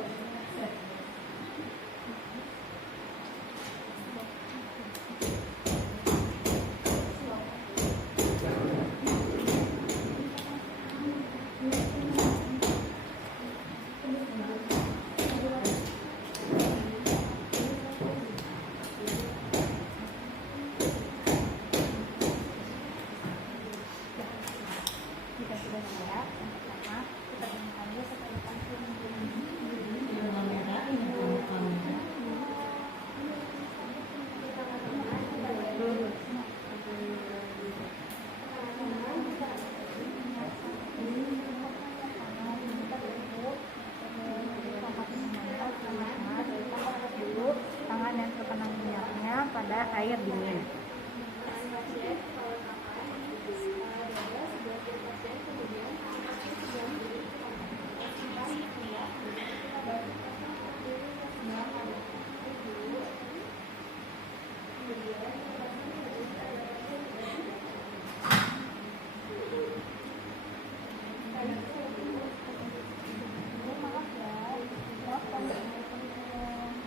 Tangan dan terkena minyaknya pada air dingin.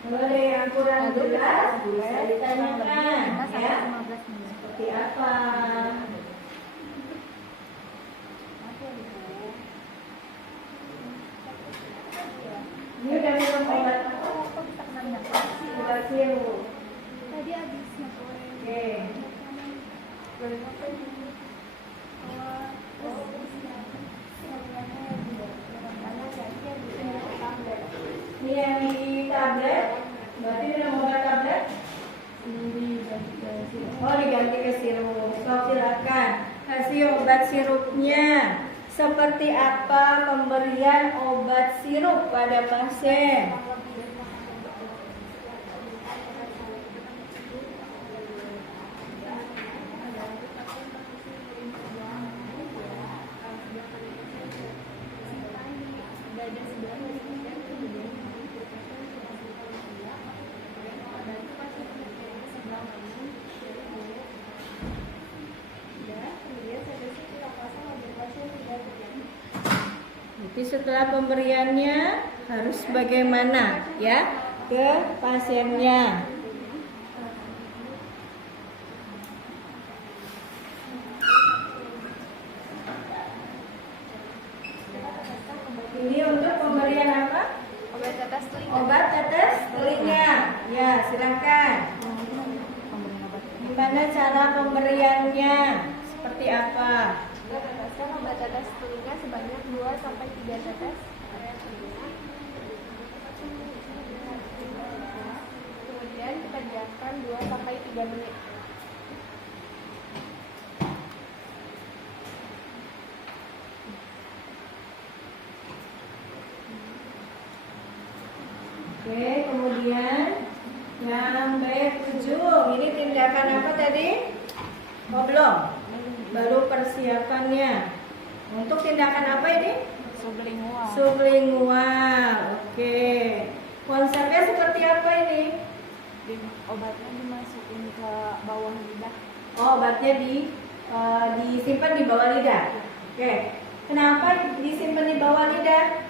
Kalau ada yang kurang jelas, bisa ditanyakan ya. 15 menit. Seperti apa? Ini udah minum obat apa? Obat sirup. Tadi habisnya boleh. Oke. Ini yang di tablet, berarti minum obat tablet? Oh, diganti ke sirup. So, silakan kasih obat sirupnya. Seperti apa pemberian obat sirup pada pasien? setelah pemberiannya harus bagaimana ya ke pasiennya. Ini untuk pemberian apa? Obat tetes telinga. Obat tetes telinga. Ya, silakan. Gimana cara pemberiannya? Seperti apa? Kita teteskan obat tetes telinga sebanyak 2 sampai 3 tetes area telinga. Kemudian kita diamkan 2 sampai 3 menit. Oke, kemudian yang B7, ini tindakan apa tadi? Oh belum, baru persiapannya. Untuk tindakan apa ini? Sublingual. Sublingual. Oke, konsepnya seperti apa ini? Obatnya dimasukin ke bawah lidah. Oh, obatnya disimpan di bawah lidah. Oke, kenapa disimpan di bawah lidah?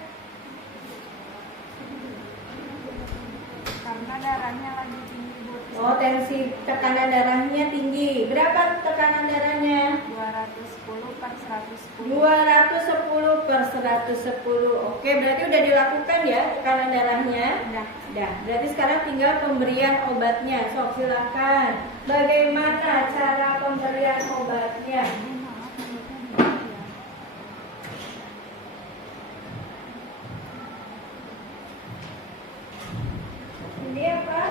Karena darahnya lagi tinggi, Bu. Oh, tensi tekanan darahnya tinggi. Berapa tekanan darahnya? 210/110. 210/110. Oke, berarti udah dilakukan ya tekanan darahnya? Udah. Berarti sekarang tinggal pemberian obatnya. Sok silakan. Bagaimana cara pemberian obatnya? Ini apa?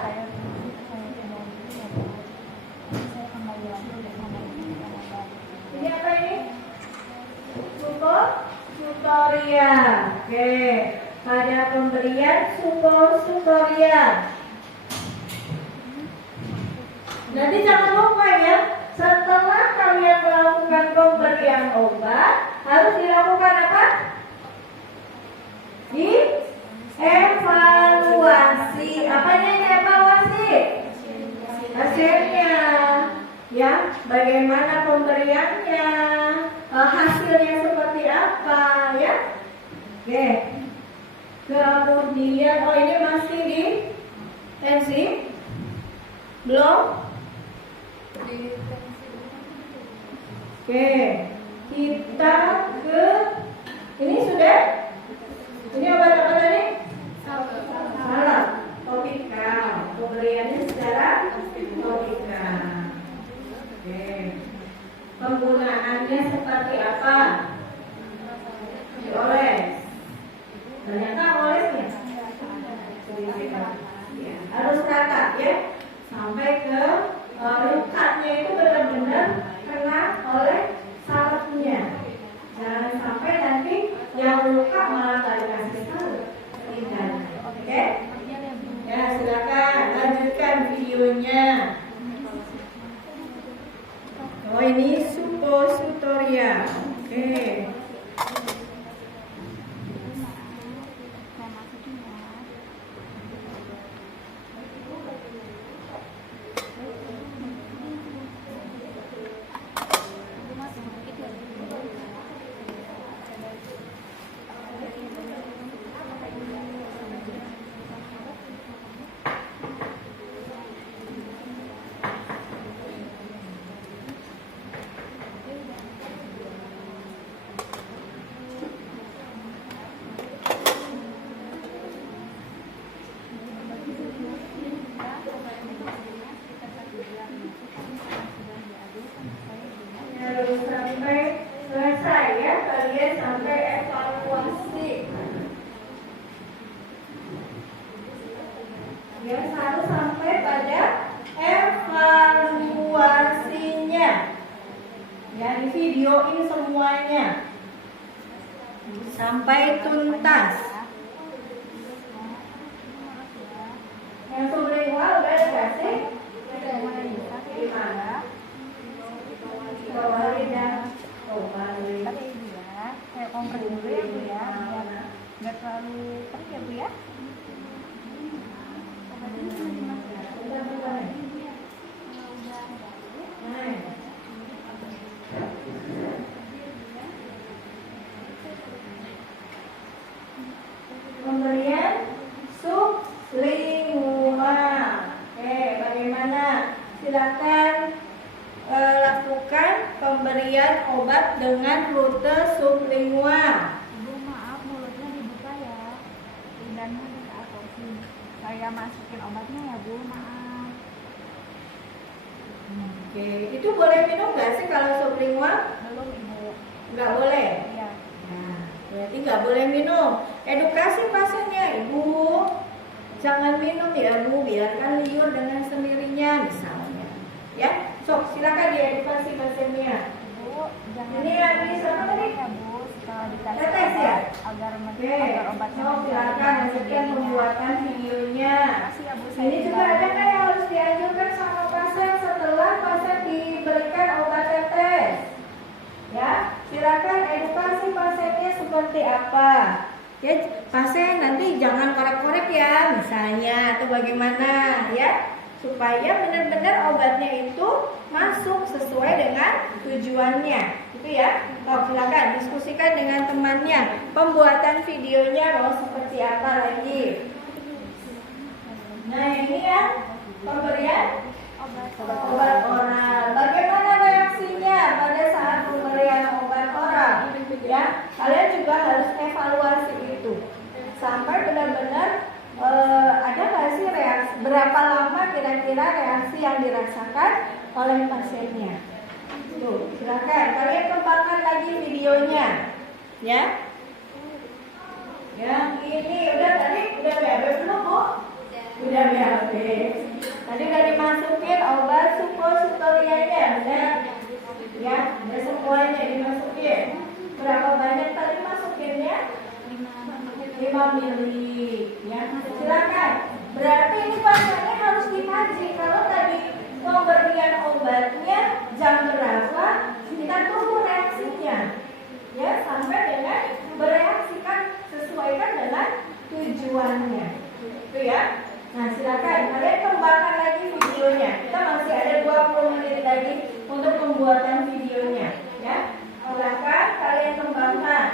Saya kembali lagi untuk memberikan obat. Ini apa ini? Tutorial. Oke. Pada pemberian tutorial. Nanti jangan lupa ya, setelah kalian melakukan pemberian obat, harus dilakukan apa? Evaluasi. Apanya ini evaluasi? Hasilnya. Ya, bagaimana pemberiannya? Hasilnya seperti apa ya? Oke. Kemudian, oh ini masih di tensi? Belum? Oke, kita ke ini sudah? Ini obat apa tadi? Salah. Topikal. Pemberiannya secara topikal. Oke. Penggunaannya seperti apa? Dioles. Ternyata olesnya ya, harus rata ya, sampai ke lukanya itu benar-benar kena oleh sarafnya. Jangan sampai nanti yang luka malah nggak dikasih tahu. Tidak. Oke? Ya, silakan lanjutkan videonya. Oh ini suppositoria. Oke. Harus sampai selesai ya, kalian sampai evaluasi. Ya, harus sampai pada evaluasinya. Ya, di videoin semuanya sampai tuntas. Yang sublingual udah dikasih? Gimana? Bawah lidah. Tadi dia, saya kompres dulu ya Bu ya, biar nggak terlalu perih ya Bu ya. Obatnya sudah dimasukkan. silakan lakukan pemberian obat dengan rute sublingual. Ibu maaf, mulutnya dibuka ya. Lidahnya diaposin. Saya masukin obatnya ya Bu, maaf. Oke, itu boleh minum nggak sih kalau sublingual? Belum Ibu. Nggak boleh. Iya. Nah, berarti nggak boleh minum. Edukasi pasiennya, Ibu. Jangan minum ya Bu, biarkan liur dengan sendirinya misalnya. Ya, sok silakan diedukasi pasiennya. Bu, jangan Ini lagi siapa tadi? ya Bu, setelah dikasih Tetes ya? agar Oke, agar obatnya sok silakan lanjutkan pembuatan videonya. Makasih ya Bu, Ini juga ada nggak yang harus dianjurkan sama pasien setelah pasien diberikan obat tetes? Ya, silakan edukasi pasiennya seperti apa. Ya, pasien nanti jangan korek-korek ya, misalnya atau bagaimana ya, supaya benar-benar obatnya itu masuk sesuai dengan tujuannya, gitu ya. Oh, silakan diskusikan dengan temannya. Pembuatan videonya mau seperti apa lagi? Nah, ini ya pemberian obat oral. Bagaimana reaksinya pada saat pemberian obat oral? Ya, kalian juga harus evaluasi itu sampai benar-benar ada nggak sih reaksi, berapa lama kira-kira reaksi yang dirasakan oleh pasiennya. Tuh, silakan kalian kembangkan lagi videonya, ya. Yang ini udah tadi udah BAB belum Bu? Udah BAB. Tadi udah dimasukin obat suppositorianya, benar? Ya, udah semuanya dimasukin. Berapa banyak tadi masukinnya? 5 mili. Ya, silakan. Berarti ini pasiennya harus dikaji. Kalau tadi pemberian obatnya jam berapa, kita tunggu reaksinya. Ya, sampai dengan bereaksikan sesuaikan dengan tujuannya. Itu ya. Nah, silakan kalian kembangkan lagi videonya. Kita masih ada 20 menit lagi untuk pembuatan videonya, ya. Silakan kalian kembangkan.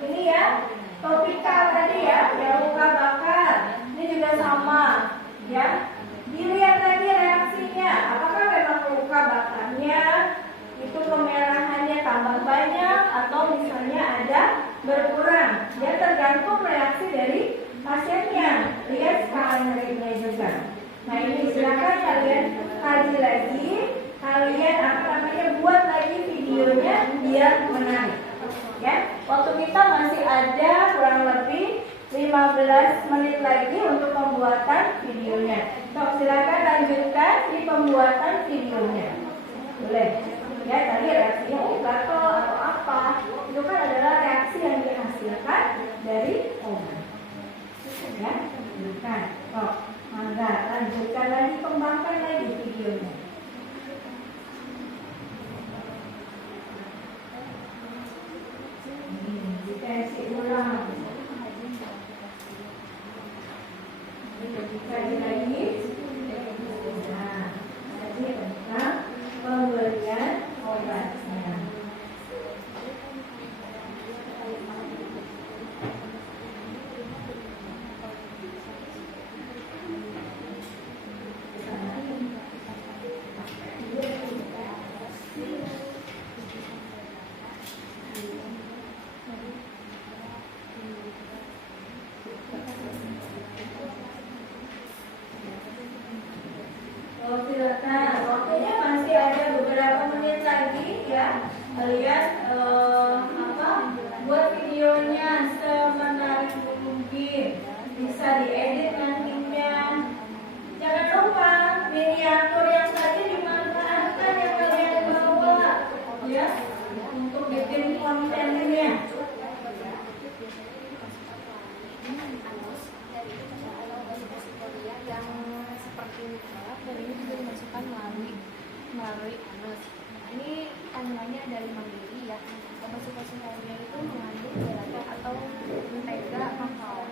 Ini ya, topikal tadi ya, yang luka bakar. Ini juga sama, ya. Dilihat lagi reaksinya. Apakah memang luka bakarnya itu kemerahannya tambah banyak atau misalnya ada berkurang? Ya, tergantung reaksi dari pasiennya. Lihat skala nyerinya juga. Nah, ini silakan kalian kaji lagi. Kalian buat lagi videonya biar menarik. Ya, waktu kita masih ada kurang lebih 15 menit lagi untuk pembuatan videonya. So, silakan lanjutkan di pembuatan videonya. Boleh. Ya, tadi reaksinya gatal atau apa? Itu kan adalah reaksi yang dihasilkan dari obat. Ya, lanjutkan. Oh, mangga lanjutkan lagi, kembangkan lagi videonya. Dikasih ulang. Dikasih lagi. Nah, tadi tentang pemberian obatnya. Oh, silakan. Waktunya masih ada beberapa menit lagi ya. Kalian buat videonya semenarik mungkin. Bisa diedit nantinya. Jangan lupa miniatur yang tadi dimanfaatkan yang kalian bawa ya untuk bikin kontennya. Yang seperti dari ini juga dimasukkan melalui anus. Ini kandungannya ada 5 mili ya. Obat suppositorinya itu mengandung gelatin atau mentega kakao.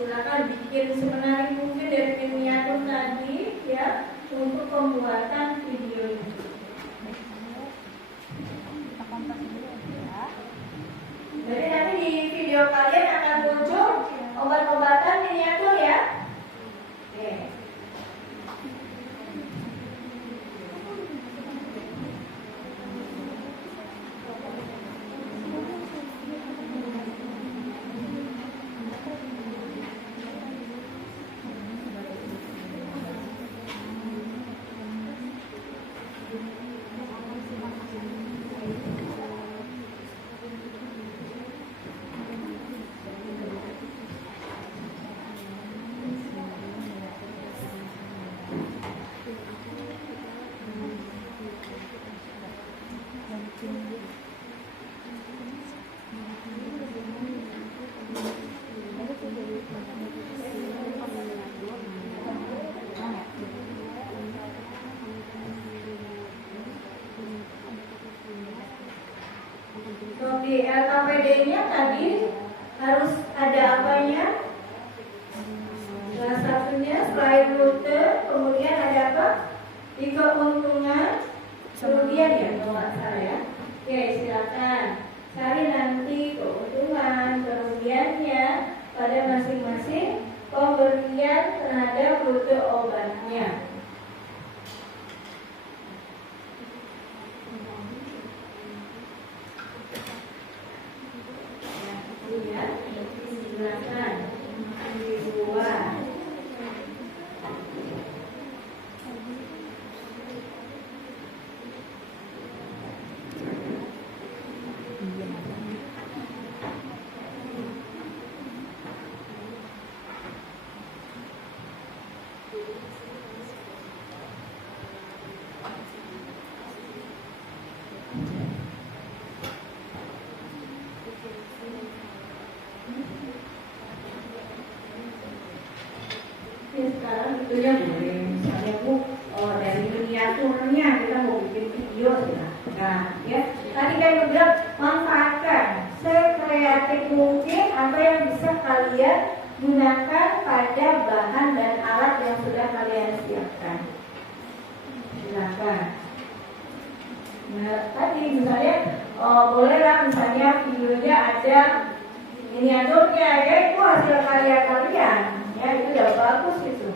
silakan bikin semenarik mungkin dari miniatur tadi ya untuk pembuatan video ini. Kita kontak dulu ya. Jadi nanti di video kalian akan muncul obat-obatan miniatur ya. Oke. Untuk di LKPD-nya tadi harus ada apanya? Salah satunya selain rute, kemudian ada apa? Di keuntungan, kerugian ya, kalau nggak salah ya. Oke, silakan cari nanti keuntungan, kerugiannya pada masing-masing pemberian terhadap rute obatnya. Ya, silakan dibuat. Ya, sekarang itunya boleh misalnya Bu, dari miniaturnya kita mau bikin video nah ya tadi kan bilang manfaatkan sekreatif mungkin apa yang bisa kalian gunakan pada bahan dan alat yang sudah kalian siapkan. Silakan. Nah tadi misalnya bolehlah misalnya videonya ada miniaturnya ya itu hasil karya kalian. Ya itu udah bagus itu.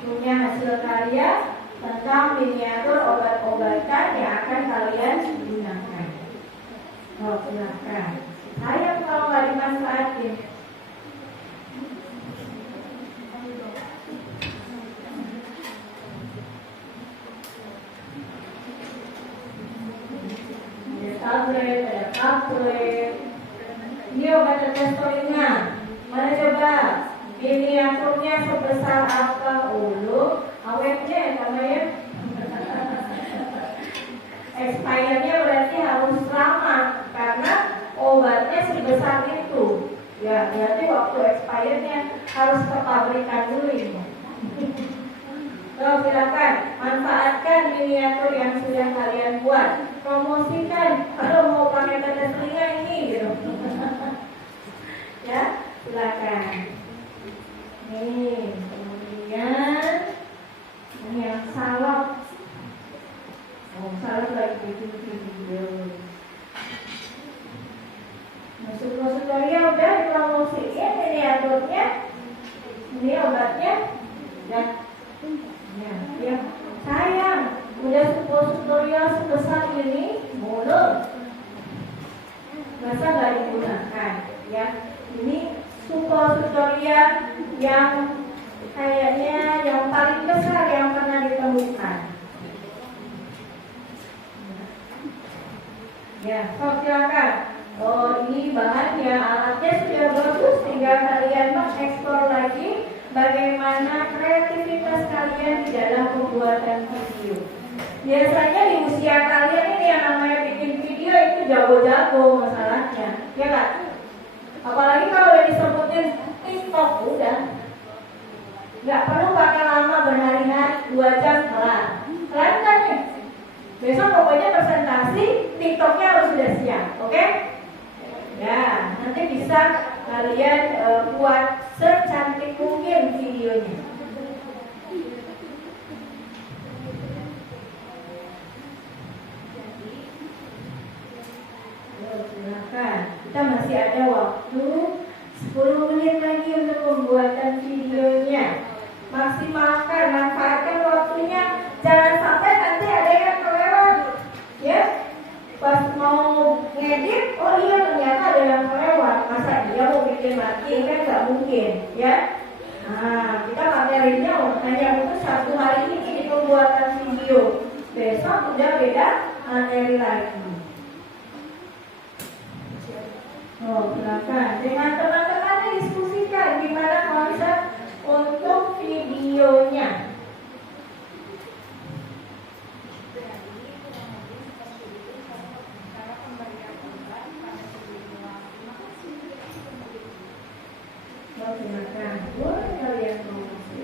Punya hasil karya tentang miniatur obat-obatan yang akan kalian gunakan. Oh, silakan. Sayang kalau nggak dimanfaatin. Ada tablet, ada tablet. Ini obat testosterona. Mana coba? Miniaturnya sebesar apa? Ulu awetnya namanya. Expirednya berarti harus lama karena obatnya sebesar itu. Ya, berarti waktu expirednya harus ke pabrikan dulu ini. So, silakan manfaatkan miniatur yang sudah kalian buat. Promosikan kalau mau pakai tanda telinga ini gitu. Ya, silakan. Nih, kemudian ini yang salep. Oh, salep lagi bikin video. Masuk tutorial udah dipromosiin miniaturnya. Ini obatnya. Ya, sayang, udah tutorial sebesar ini, mulu. Masa nggak digunakan? Ya, ini tutorial yang kayaknya yang paling besar yang pernah ditemukan. Ya, silakan. Oh, ini bahannya, alatnya sudah bagus, tinggal kalian mengeksplor lagi bagaimana kreativitas kalian di dalam pembuatan video. Biasanya di usia kalian ini yang namanya bikin video itu jago-jago masalahnya, ya kan? Apalagi kalau udah disebutin TikTok udah nggak perlu pakai lama berhari-hari 2 jam kelar. Kalian kan nih besok pokoknya presentasi TikToknya harus sudah siap, oke? Ya nanti bisa kalian buat secantik mungkin videonya. Silakan. Kita masih ada waktu 10 menit lagi untuk pembuatan videonya. Maksimalkan, manfaatkan waktunya. Jangan sampai nanti ada yang kelewat, ya. Pas mau ngedit, oh iya ternyata ada yang kelewat. Masa dia mau bikin mati kan nggak mungkin, ya. Nah, kita materinya hanya untuk 1 hari ini di pembuatan video. Besok udah beda materi lagi. Oh, silakan. Dengan teman-temannya diskusikan gimana konsep untuk videonya. Oh, silakan. Boleh kalian promosi.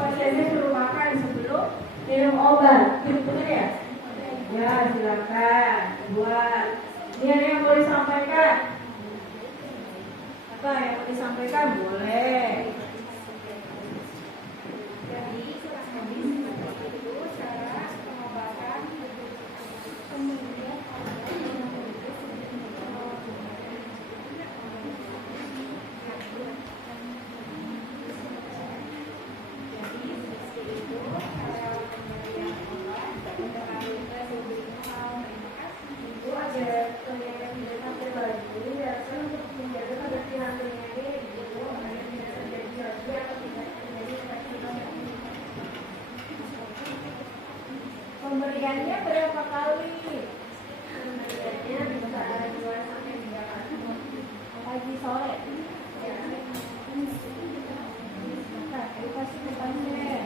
Pasiennya suruh makan sebelum minum obat, gitu ya? Ya, silakan buat. Ini ada yang boleh disampaikan? Apa yang mau disampaikan? Boleh. Jadi kurang lebih seperti itu cara pengobatan kemudian Itu ada penelitian yang tidak lagi, biasa untuk menjaga kebersihan penyakit, gitu, agar tidak terjadi lagi atau tidak terjadi infeksi. Pemberiannya berapa kali? Pemberiannya bisa 2 sampai 3 kali. Pagi sore. Ya. Nah, edukasi ke pasien.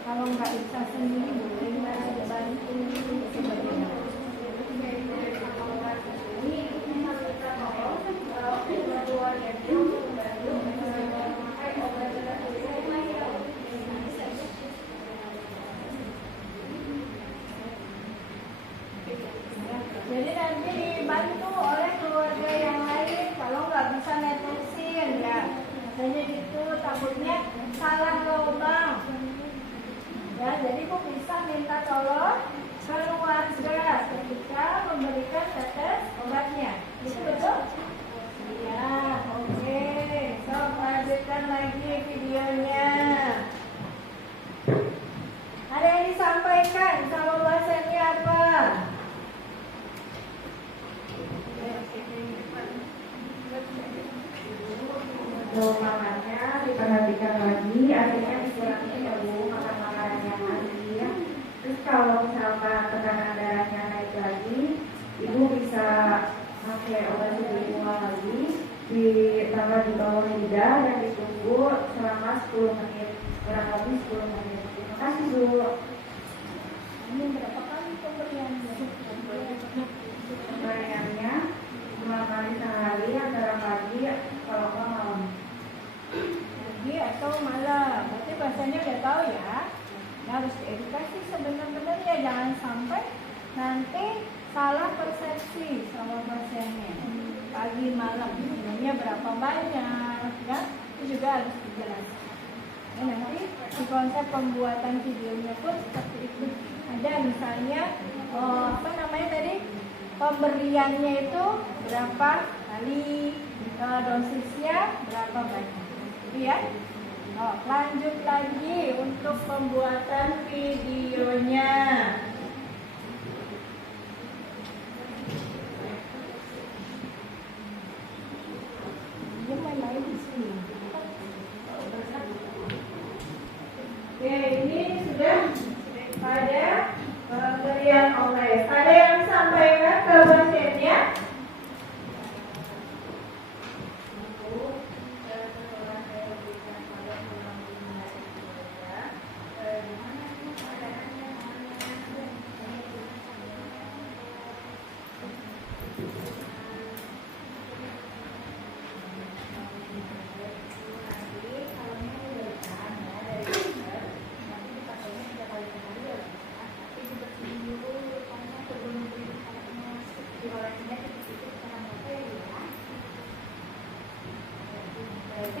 Kalau nggak bisa sendiri, boleh kita bantu sebagainya. Jadi nanti dibantu oleh keluarga yang lain kalau nggak bisa netesin ya. Biasanya gitu, takutnya salah lubang. Ya, jadi Bu bisa minta tolong keluarga ketika memberikan tetes obatnya. Itu betul? Iya, oke. So, lanjutkan lagi videonya. Ada yang disampaikan sama bahasanya apa? Makannya diperhatikan lagi, artinya dikurangi ya Bu, makan makanan yang asin. Terus kalau misalkan tekanan darahnya naik lagi, Ibu bisa pakai obat sublingual lagi, ditambah di bawah lidah dan ditunggu selama 10 menit, kurang lebih 10 menit. Terima kasih Bu. Ini berapa kali pemberiannya? Pemberiannya 2 kali sehari antara pagi kalau nggak malam. Pagi atau malam, berarti bahasanya udah tahu ya. Harus diedukasi sebenar-benarnya, jangan sampai nanti salah persepsi sama pasiennya. Pagi malam minumnya berapa banyak, ya itu juga harus dijelaskan. Nanti di konsep pembuatan videonya pun seperti itu. Ada misalnya pemberiannya itu berapa kali, dosisnya berapa banyak, gitu ya. Lanjut lagi untuk pembuatan videonya. Dia main-main di sini. Oke, ini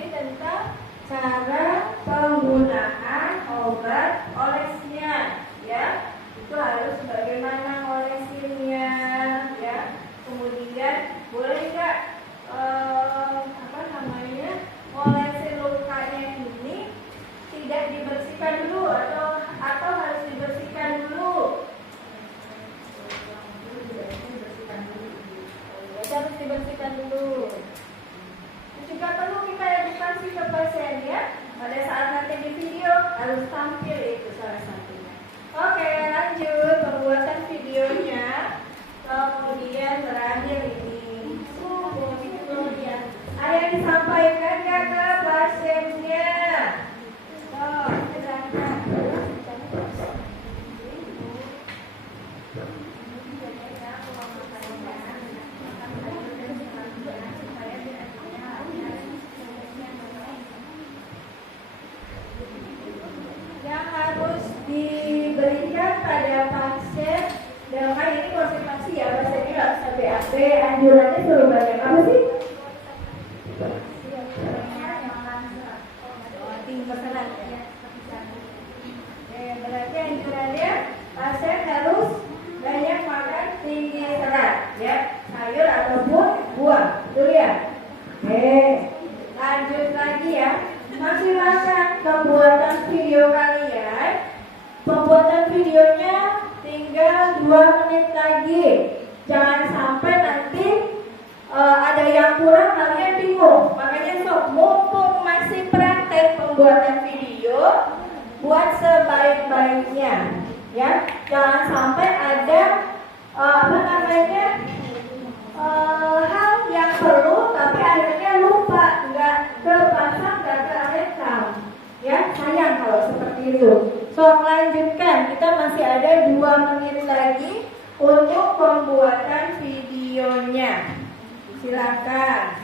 nanti tentang cara penggunaan obat olesnya, ya. Itu harus bagaimana ngolesinnya, ya. Kemudian boleh nggak ngolesin lukanya ini tidak dibersihkan dulu atau harus dibersihkan dulu. Harus dibersihkan dulu. Juga perlu kita edukasi ke pasien, ya. Pada saat nanti di video harus tampil itu salah satunya. Oke, lanjut pembuatan videonya. Kemudian terakhir ini kemudian ada yang disampaikan nggak ke pasiennya? Silakan. Yang harus diberikan pada pasien dalam hal ini konsultasi, ya, pasiennya nggak usah BAB, anjurannya suruh banyak apa sih? Tinggi pesanan, ya. Berarti anjurannya pasien harus banyak makan tinggi serat, ya, sayur ataupun buah, betul ya? Lanjut lagi, ya. Silakan pembuatan video kalian. Pembuatan videonya tinggal 2 menit lagi. Jangan sampai nanti ada yang kurang, kalian bingung. Makanya mumpung masih praktek pembuatan video, buat sebaik-baiknya, ya. Jangan sampai ada hal yang perlu tapi akhirnya lupa, nggak kepasang, nggak kerekam, ya. Sayang kalau seperti itu. So, lanjutkan, kita masih ada 2 menit lagi untuk pembuatan videonya. Silakan.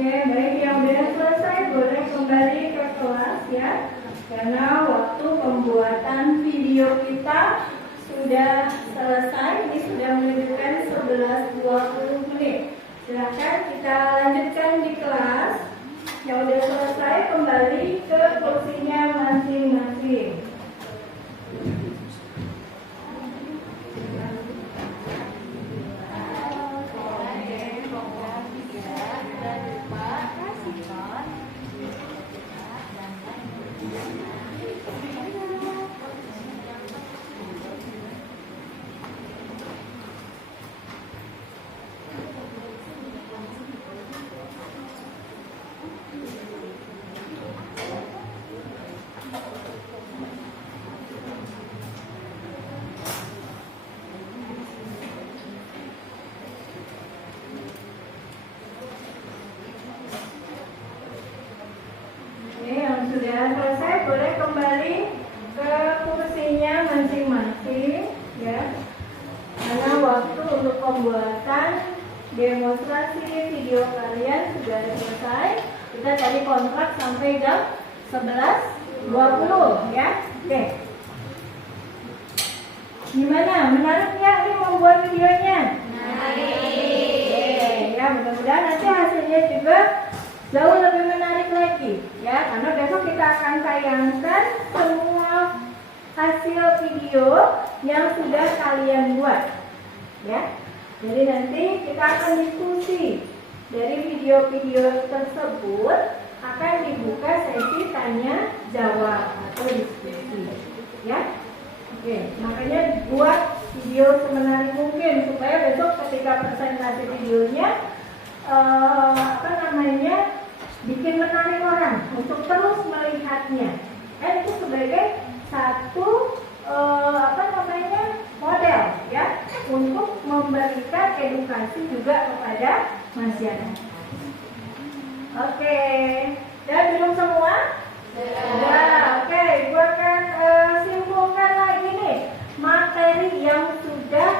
Oke, baik, yang sudah selesai boleh kembali ke kelas, ya. Karena pembuatan video kita sudah selesai. Ini sudah menunjukkan 11.20 menit. Silakan kita lanjutkan di kelas. Yang sudah selesai kembali ke kursinya masing-masing. Sudah selesai, boleh kembali ke kursinya masing-masing ya. Karena waktu untuk pembuatan demonstrasi video kalian sudah selesai. Kita tadi kontrak sampai jam 11.20 ya. Oke. Gimana? Menarik ya ini membuat videonya? Menarik. Ya, mudah-mudahan nanti hasilnya juga jauh lebih menarik lagi ya, karena besok kita akan tayangkan semua hasil video yang sudah kalian buat ya. Jadi nanti kita akan diskusi dari video-video tersebut, akan dibuka sesi tanya jawab atau diskusi ya. Oke, makanya buat video semenarik mungkin supaya besok ketika presentasi videonya bikin menarik orang untuk terus melihatnya. Itu sebagai satu model ya untuk memberikan edukasi juga kepada masyarakat. Oke, dan belum semua? Sudah. Oke, gua akan simpulkan lagi nih materi yang sudah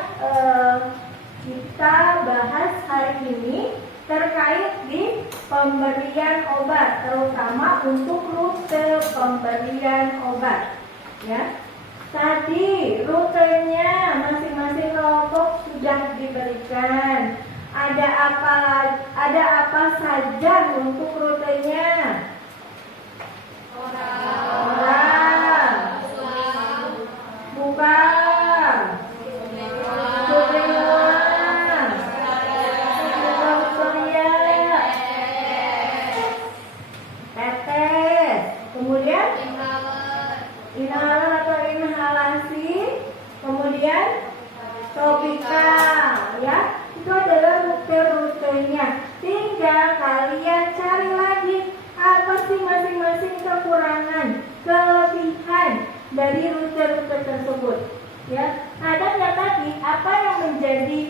kita bahas hari ini terkait di pemberian obat, terutama untuk rute pemberian obat ya. Tadi rutenya masing-masing kelompok sudah diberikan. Ada apa saja untuk rutenya? Orang, bukan, kemudian inhaler atau inhalasi, kemudian topikal ya. Itu adalah rute-rutenya. Tinggal kalian cari lagi apa sih masing-masing kekurangan, kelebihan dari rute-rute tersebut ya. Ada nggak tadi apa yang menjadi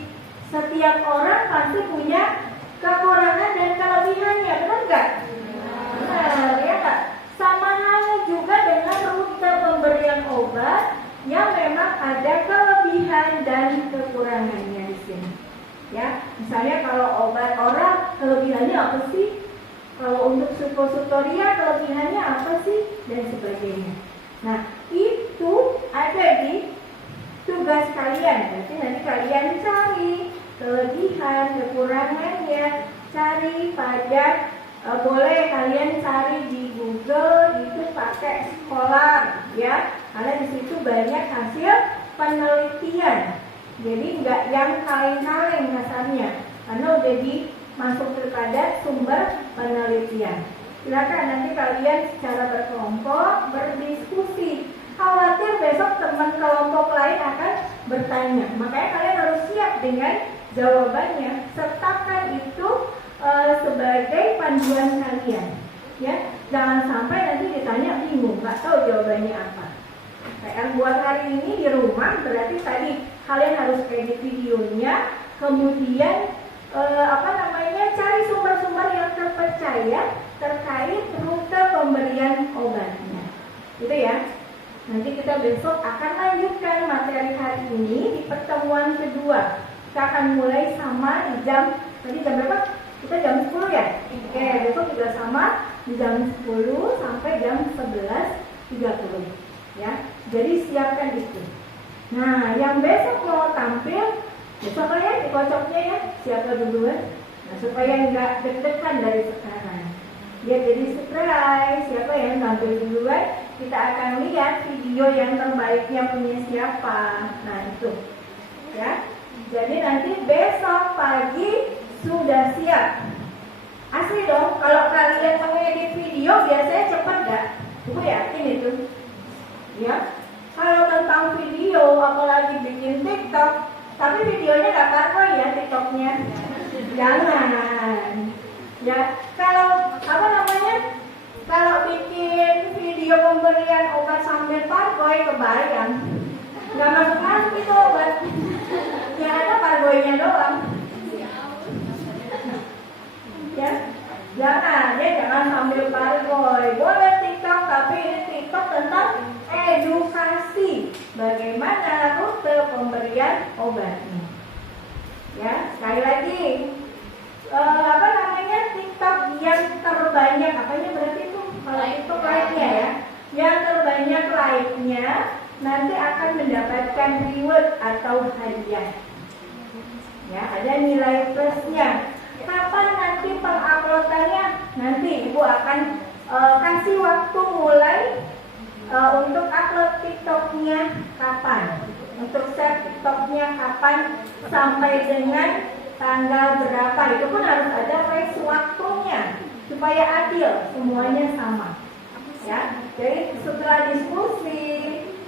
setiap orang pasti punya kekurangan dan kelebihannya, benar nggak? Benar ya Kak. Sama halnya juga dengan rute pemberian obat yang memang ada kelebihan dan kekurangannya di sini. Ya, misalnya kalau obat oral kelebihannya apa sih? Kalau untuk suppositoria kelebihannya apa sih? Dan sebagainya. Nah, itu ada di tugas kalian. Berarti nanti kalian cari kelebihan, kekurangannya, cari pada boleh kalian cari di Google, itu pakai Scholar ya, karena di situ banyak hasil penelitian. Jadi nggak yang kaleng-kaleng dasarnya, karena udah masuk kepada sumber penelitian. Silakan nanti kalian secara berkelompok berdiskusi. Khawatir besok teman kelompok lain akan bertanya, makanya kalian harus siap dengan jawabannya. Sertakan itu sebagai panduan kalian, ya. Jangan sampai nanti ditanya bingung, nggak tahu jawabannya apa. PR buat hari ini di rumah berarti tadi kalian harus edit videonya, kemudian cari sumber-sumber yang terpercaya terkait rute pemberian obatnya, gitu ya. Nanti kita besok akan lanjutkan materi hari ini di pertemuan kedua. Kita akan mulai sama di jam berapa? Kita jam 10 ya? Oke, besok juga sama di jam 10 sampai jam 11.30. Ya, jadi siapkan itu. Nah, yang besok mau tampil, besok ya dikocoknya ya, siapa duluan. Nah, supaya nggak deg-degan dari sekarang. Ya, jadi surprise, siapa yang tampil duluan, kita akan lihat video yang terbaiknya punya siapa. Nah, itu. Ya. Jadi nanti besok pagi sudah siap. Asli dong, kalau kalian mengedit video biasanya cepat gak? Aku yakin itu. Ya, kalau tentang video, apalagi bikin TikTok, tapi videonya gak parkour ya TikToknya. Jangan. Ya, kalau apa namanya? Kalau bikin video pemberian obat sambil parkour, kebayang. Gak masuk itu obat. Yang ada parkournya doang. Ya, jangan sambil parkour. Boleh TikTok, tapi ini TikTok tentang edukasi bagaimana rute pemberian obatnya. Ya, sekali lagi apa namanya TikTok yang terbanyak apanya berarti itu kalau itu like-nya ya, yang terbanyak like-nya nanti akan mendapatkan reward atau hadiah. Ya, ada nilai plusnya. Kapan nanti penguploadannya? Nanti Ibu akan kasih waktu mulai untuk upload TikToknya kapan, untuk share TikToknya kapan sampai dengan tanggal berapa. Itu pun harus ada range waktunya supaya adil, semuanya sama. Ya, jadi setelah diskusi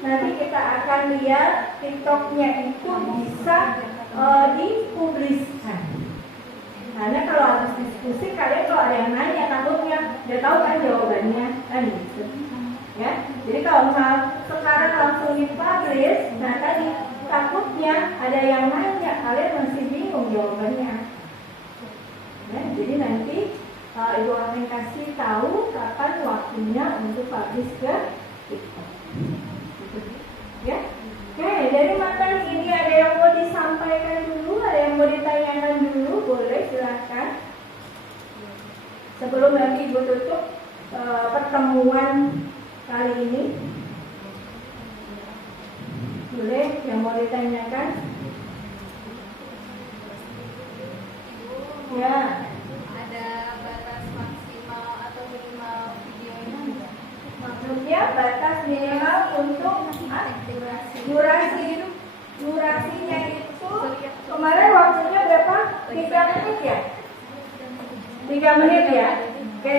nanti kita akan lihat TikToknya itu bisa dipubliskan. Karena kalau habis diskusi kalian kalau ada yang nanya takutnya udah tahu kan jawabannya kan gitu. Ya, jadi kalau misalnya sekarang langsung dipublish, nah tadi takutnya ada yang nanya kalian masih bingung jawabannya. Ya, jadi nanti Ibu akan kasih tahu kapan waktunya untuk publish ke TikTok. Gitu. Ya. Oke, dari materi ini ada yang mau disampaikan dulu, ada yang mau ditanyakan dulu, boleh silakan. Sebelum nanti Ibu tutup pertemuan kali ini, boleh yang mau ditanyakan? Ya. Ada batas maksimal atau minimal videonya enggak? Maksudnya batas minimal untuk durasinya itu kemarin waktunya berapa? 3 menit ya? 3 menit ya? Oke,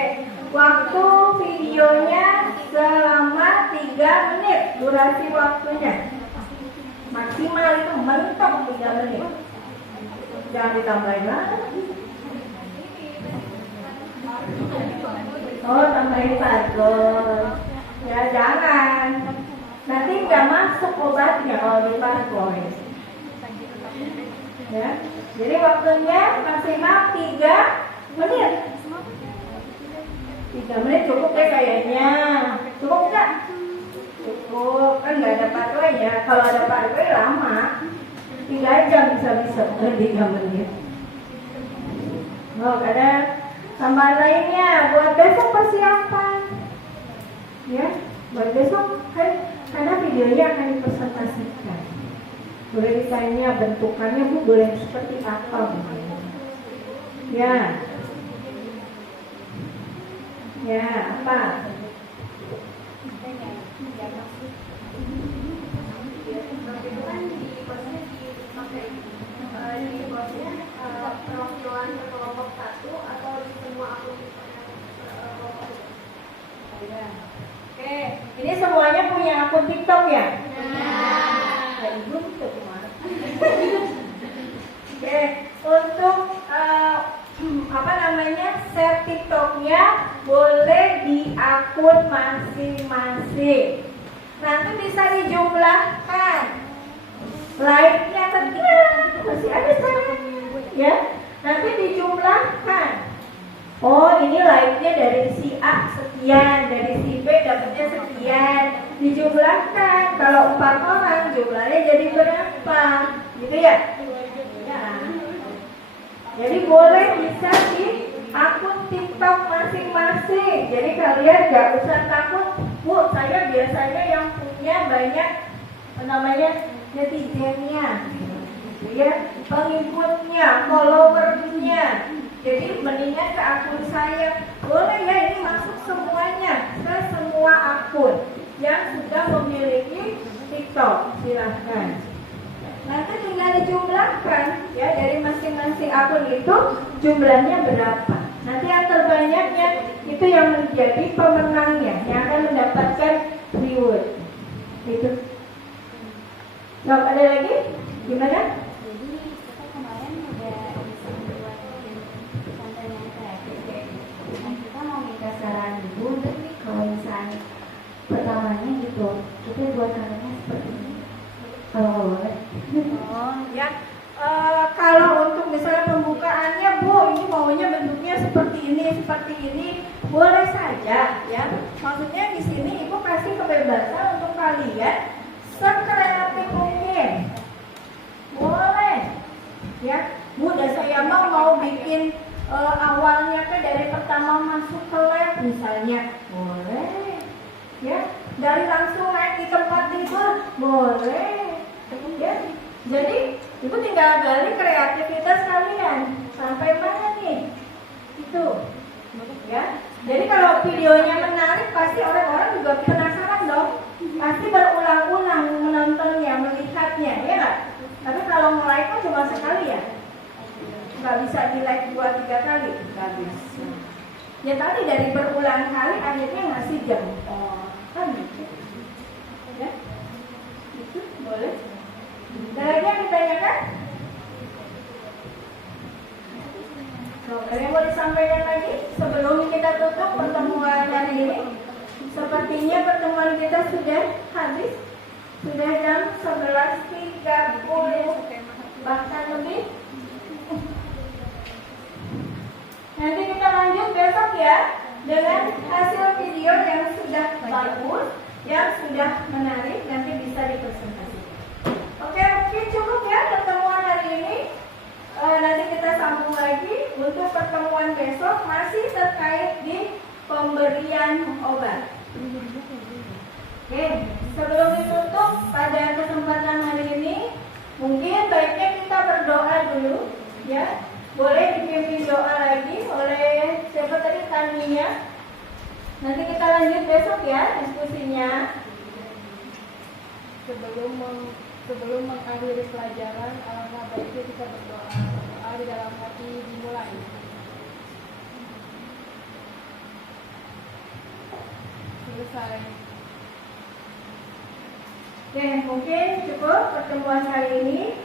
waktu videonya selama 3 menit durasi waktunya. Maksimal itu mentok 3 menit. Jangan ditambahin lagi. Oh, tambahin parkour. Ya jangan. Nanti nggak masuk obatnya kalau di parkour. Ya. Jadi waktunya maksimal 3 menit. 3 menit cukup ya kayaknya. Cukup nggak? Cukup. Kan nggak ada parkour ya. Kalau ada parkour lama. 3 jam bisa-bisa 3 menit. Oh, ada tambahan lainnya buat besok persiapan. Ya, buat besok kan karena videonya akan dipresentasikan. Boleh ditanya bentukannya Bu, boleh seperti apa? Ya. Ya, apa? Perwakilan kelompok 1 atau di semua akun Oke, ini semuanya punya akun TikTok ya? Nah, Ibu TikTok kemana? Oke, untuk apa namanya share TikToknya boleh di akun masing-masing. Nanti bisa dijumlahkan. Like-nya masih ada saya. Ya, nanti dijumlahkan. Oh, ini like-nya dari si A sekian, dari si B dapatnya sekian. Dijumlahkan. Kalau 4 orang jumlahnya jadi berapa? Gitu ya? Ya. Jadi boleh bisa di akun TikTok masing-masing. Jadi kalian gak usah takut, Bu, saya biasanya yang punya maksudnya banyak netizennya, gitu ya, pengikutnya, followernya. Jadi mendingan ke akun saya, boleh ya, ini masuk semuanya ke semua akun yang sudah memiliki TikTok, silahkan. Nanti tinggal dijumlahkan ya, dari masing-masing akun itu jumlahnya berapa. Nanti yang terbanyaknya itu yang menjadi pemenangnya, yang akan mendapatkan reward. Itu. Nah, ada lagi? Gimana? Jadi kita kemarin udah bisa membuat konten yang kreatif kayak gitu. Nah, kita mau minta saran ibu nih kalau misalnya pertamanya gitu, kita buat kontennya seperti ini. Kalau boleh. Oh ya, kalau untuk misalnya pembukaannya, Bu, ini maunya bentuknya seperti ini, boleh saja ya. Maksudnya di sini Ibu kasih kebebasan untuk kalian sekreatif mungkin. Boleh ya. Bu, dan saya mau bikin awalnya kan dari pertama masuk ke lab misalnya, boleh ya. Dari langsung naik di tempat tidur, boleh ya. Jadi Ibu tinggal gali kreativitas kalian sampai mana nih, itu ya. Jadi kalau videonya menarik, pasti orang-orang juga penasaran dong, pasti berulang-ulang menontonnya, melihatnya, ya nggak? Tapi kalau nge-like kan cuma sekali ya, nggak bisa di-like 2-3 kali, nggak bisa. Ya tadi dari berulang kali akhirnya ngasih jempol, kan gitu. Ya, itu boleh. Ada lagi yang ditanyakan? Ada yang mau disampaikan lagi sebelum kita tutup pertemuan hari ini? Sepertinya pertemuan kita sudah habis, sudah jam 11.30 bahkan lebih. Nanti kita lanjut besok ya dengan hasil video yang sudah bagus, yang sudah menarik, nanti bisa dipresentasikan. Oke, mungkin cukup ya pertemuan hari ini. Nanti kita sambung lagi untuk pertemuan besok, masih terkait di pemberian obat. Oke, sebelum ditutup pada kesempatan hari ini, mungkin baiknya kita berdoa dulu ya. Boleh dipimpin doa lagi oleh siapa tadi, Tania. Nanti kita lanjut besok ya diskusinya. Sebelum mengakhiri pelajaran, alangkah baiknya kita berdoa. Doa di dalam hati dimulai. Selesai. Oke, mungkin cukup pertemuan kali ini.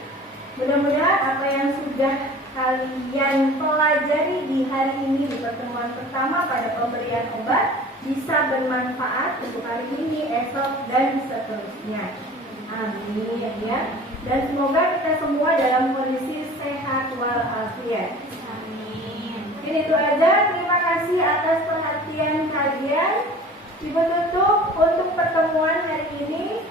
Mudah-mudahan apa yang sudah kalian pelajari di hari ini di pertemuan pertama pada pemberian obat bisa bermanfaat untuk hari ini, esok, dan seterusnya. Amin ya. Dan semoga kita semua dalam kondisi sehat walafiat. Amin. Mungkin itu aja. Terima kasih atas perhatian kalian. Ibu tutup untuk pertemuan hari ini.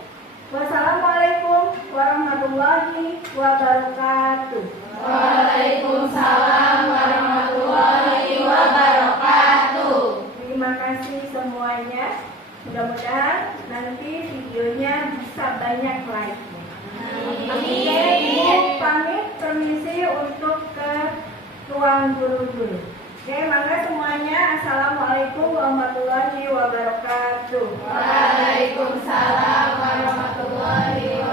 Wassalamualaikum warahmatullahi wabarakatuh. Waalaikumsalam warahmatullahi wabarakatuh. Terima kasih semuanya. Mudah-mudahan nanti videonya bisa banyak like-nya. Oke, Ibu pamit permisi untuk ke ruang guru dulu. Oke, maka semuanya assalamualaikum warahmatullahi wabarakatuh. Waalaikumsalam warahmatullahi wabarakatuh.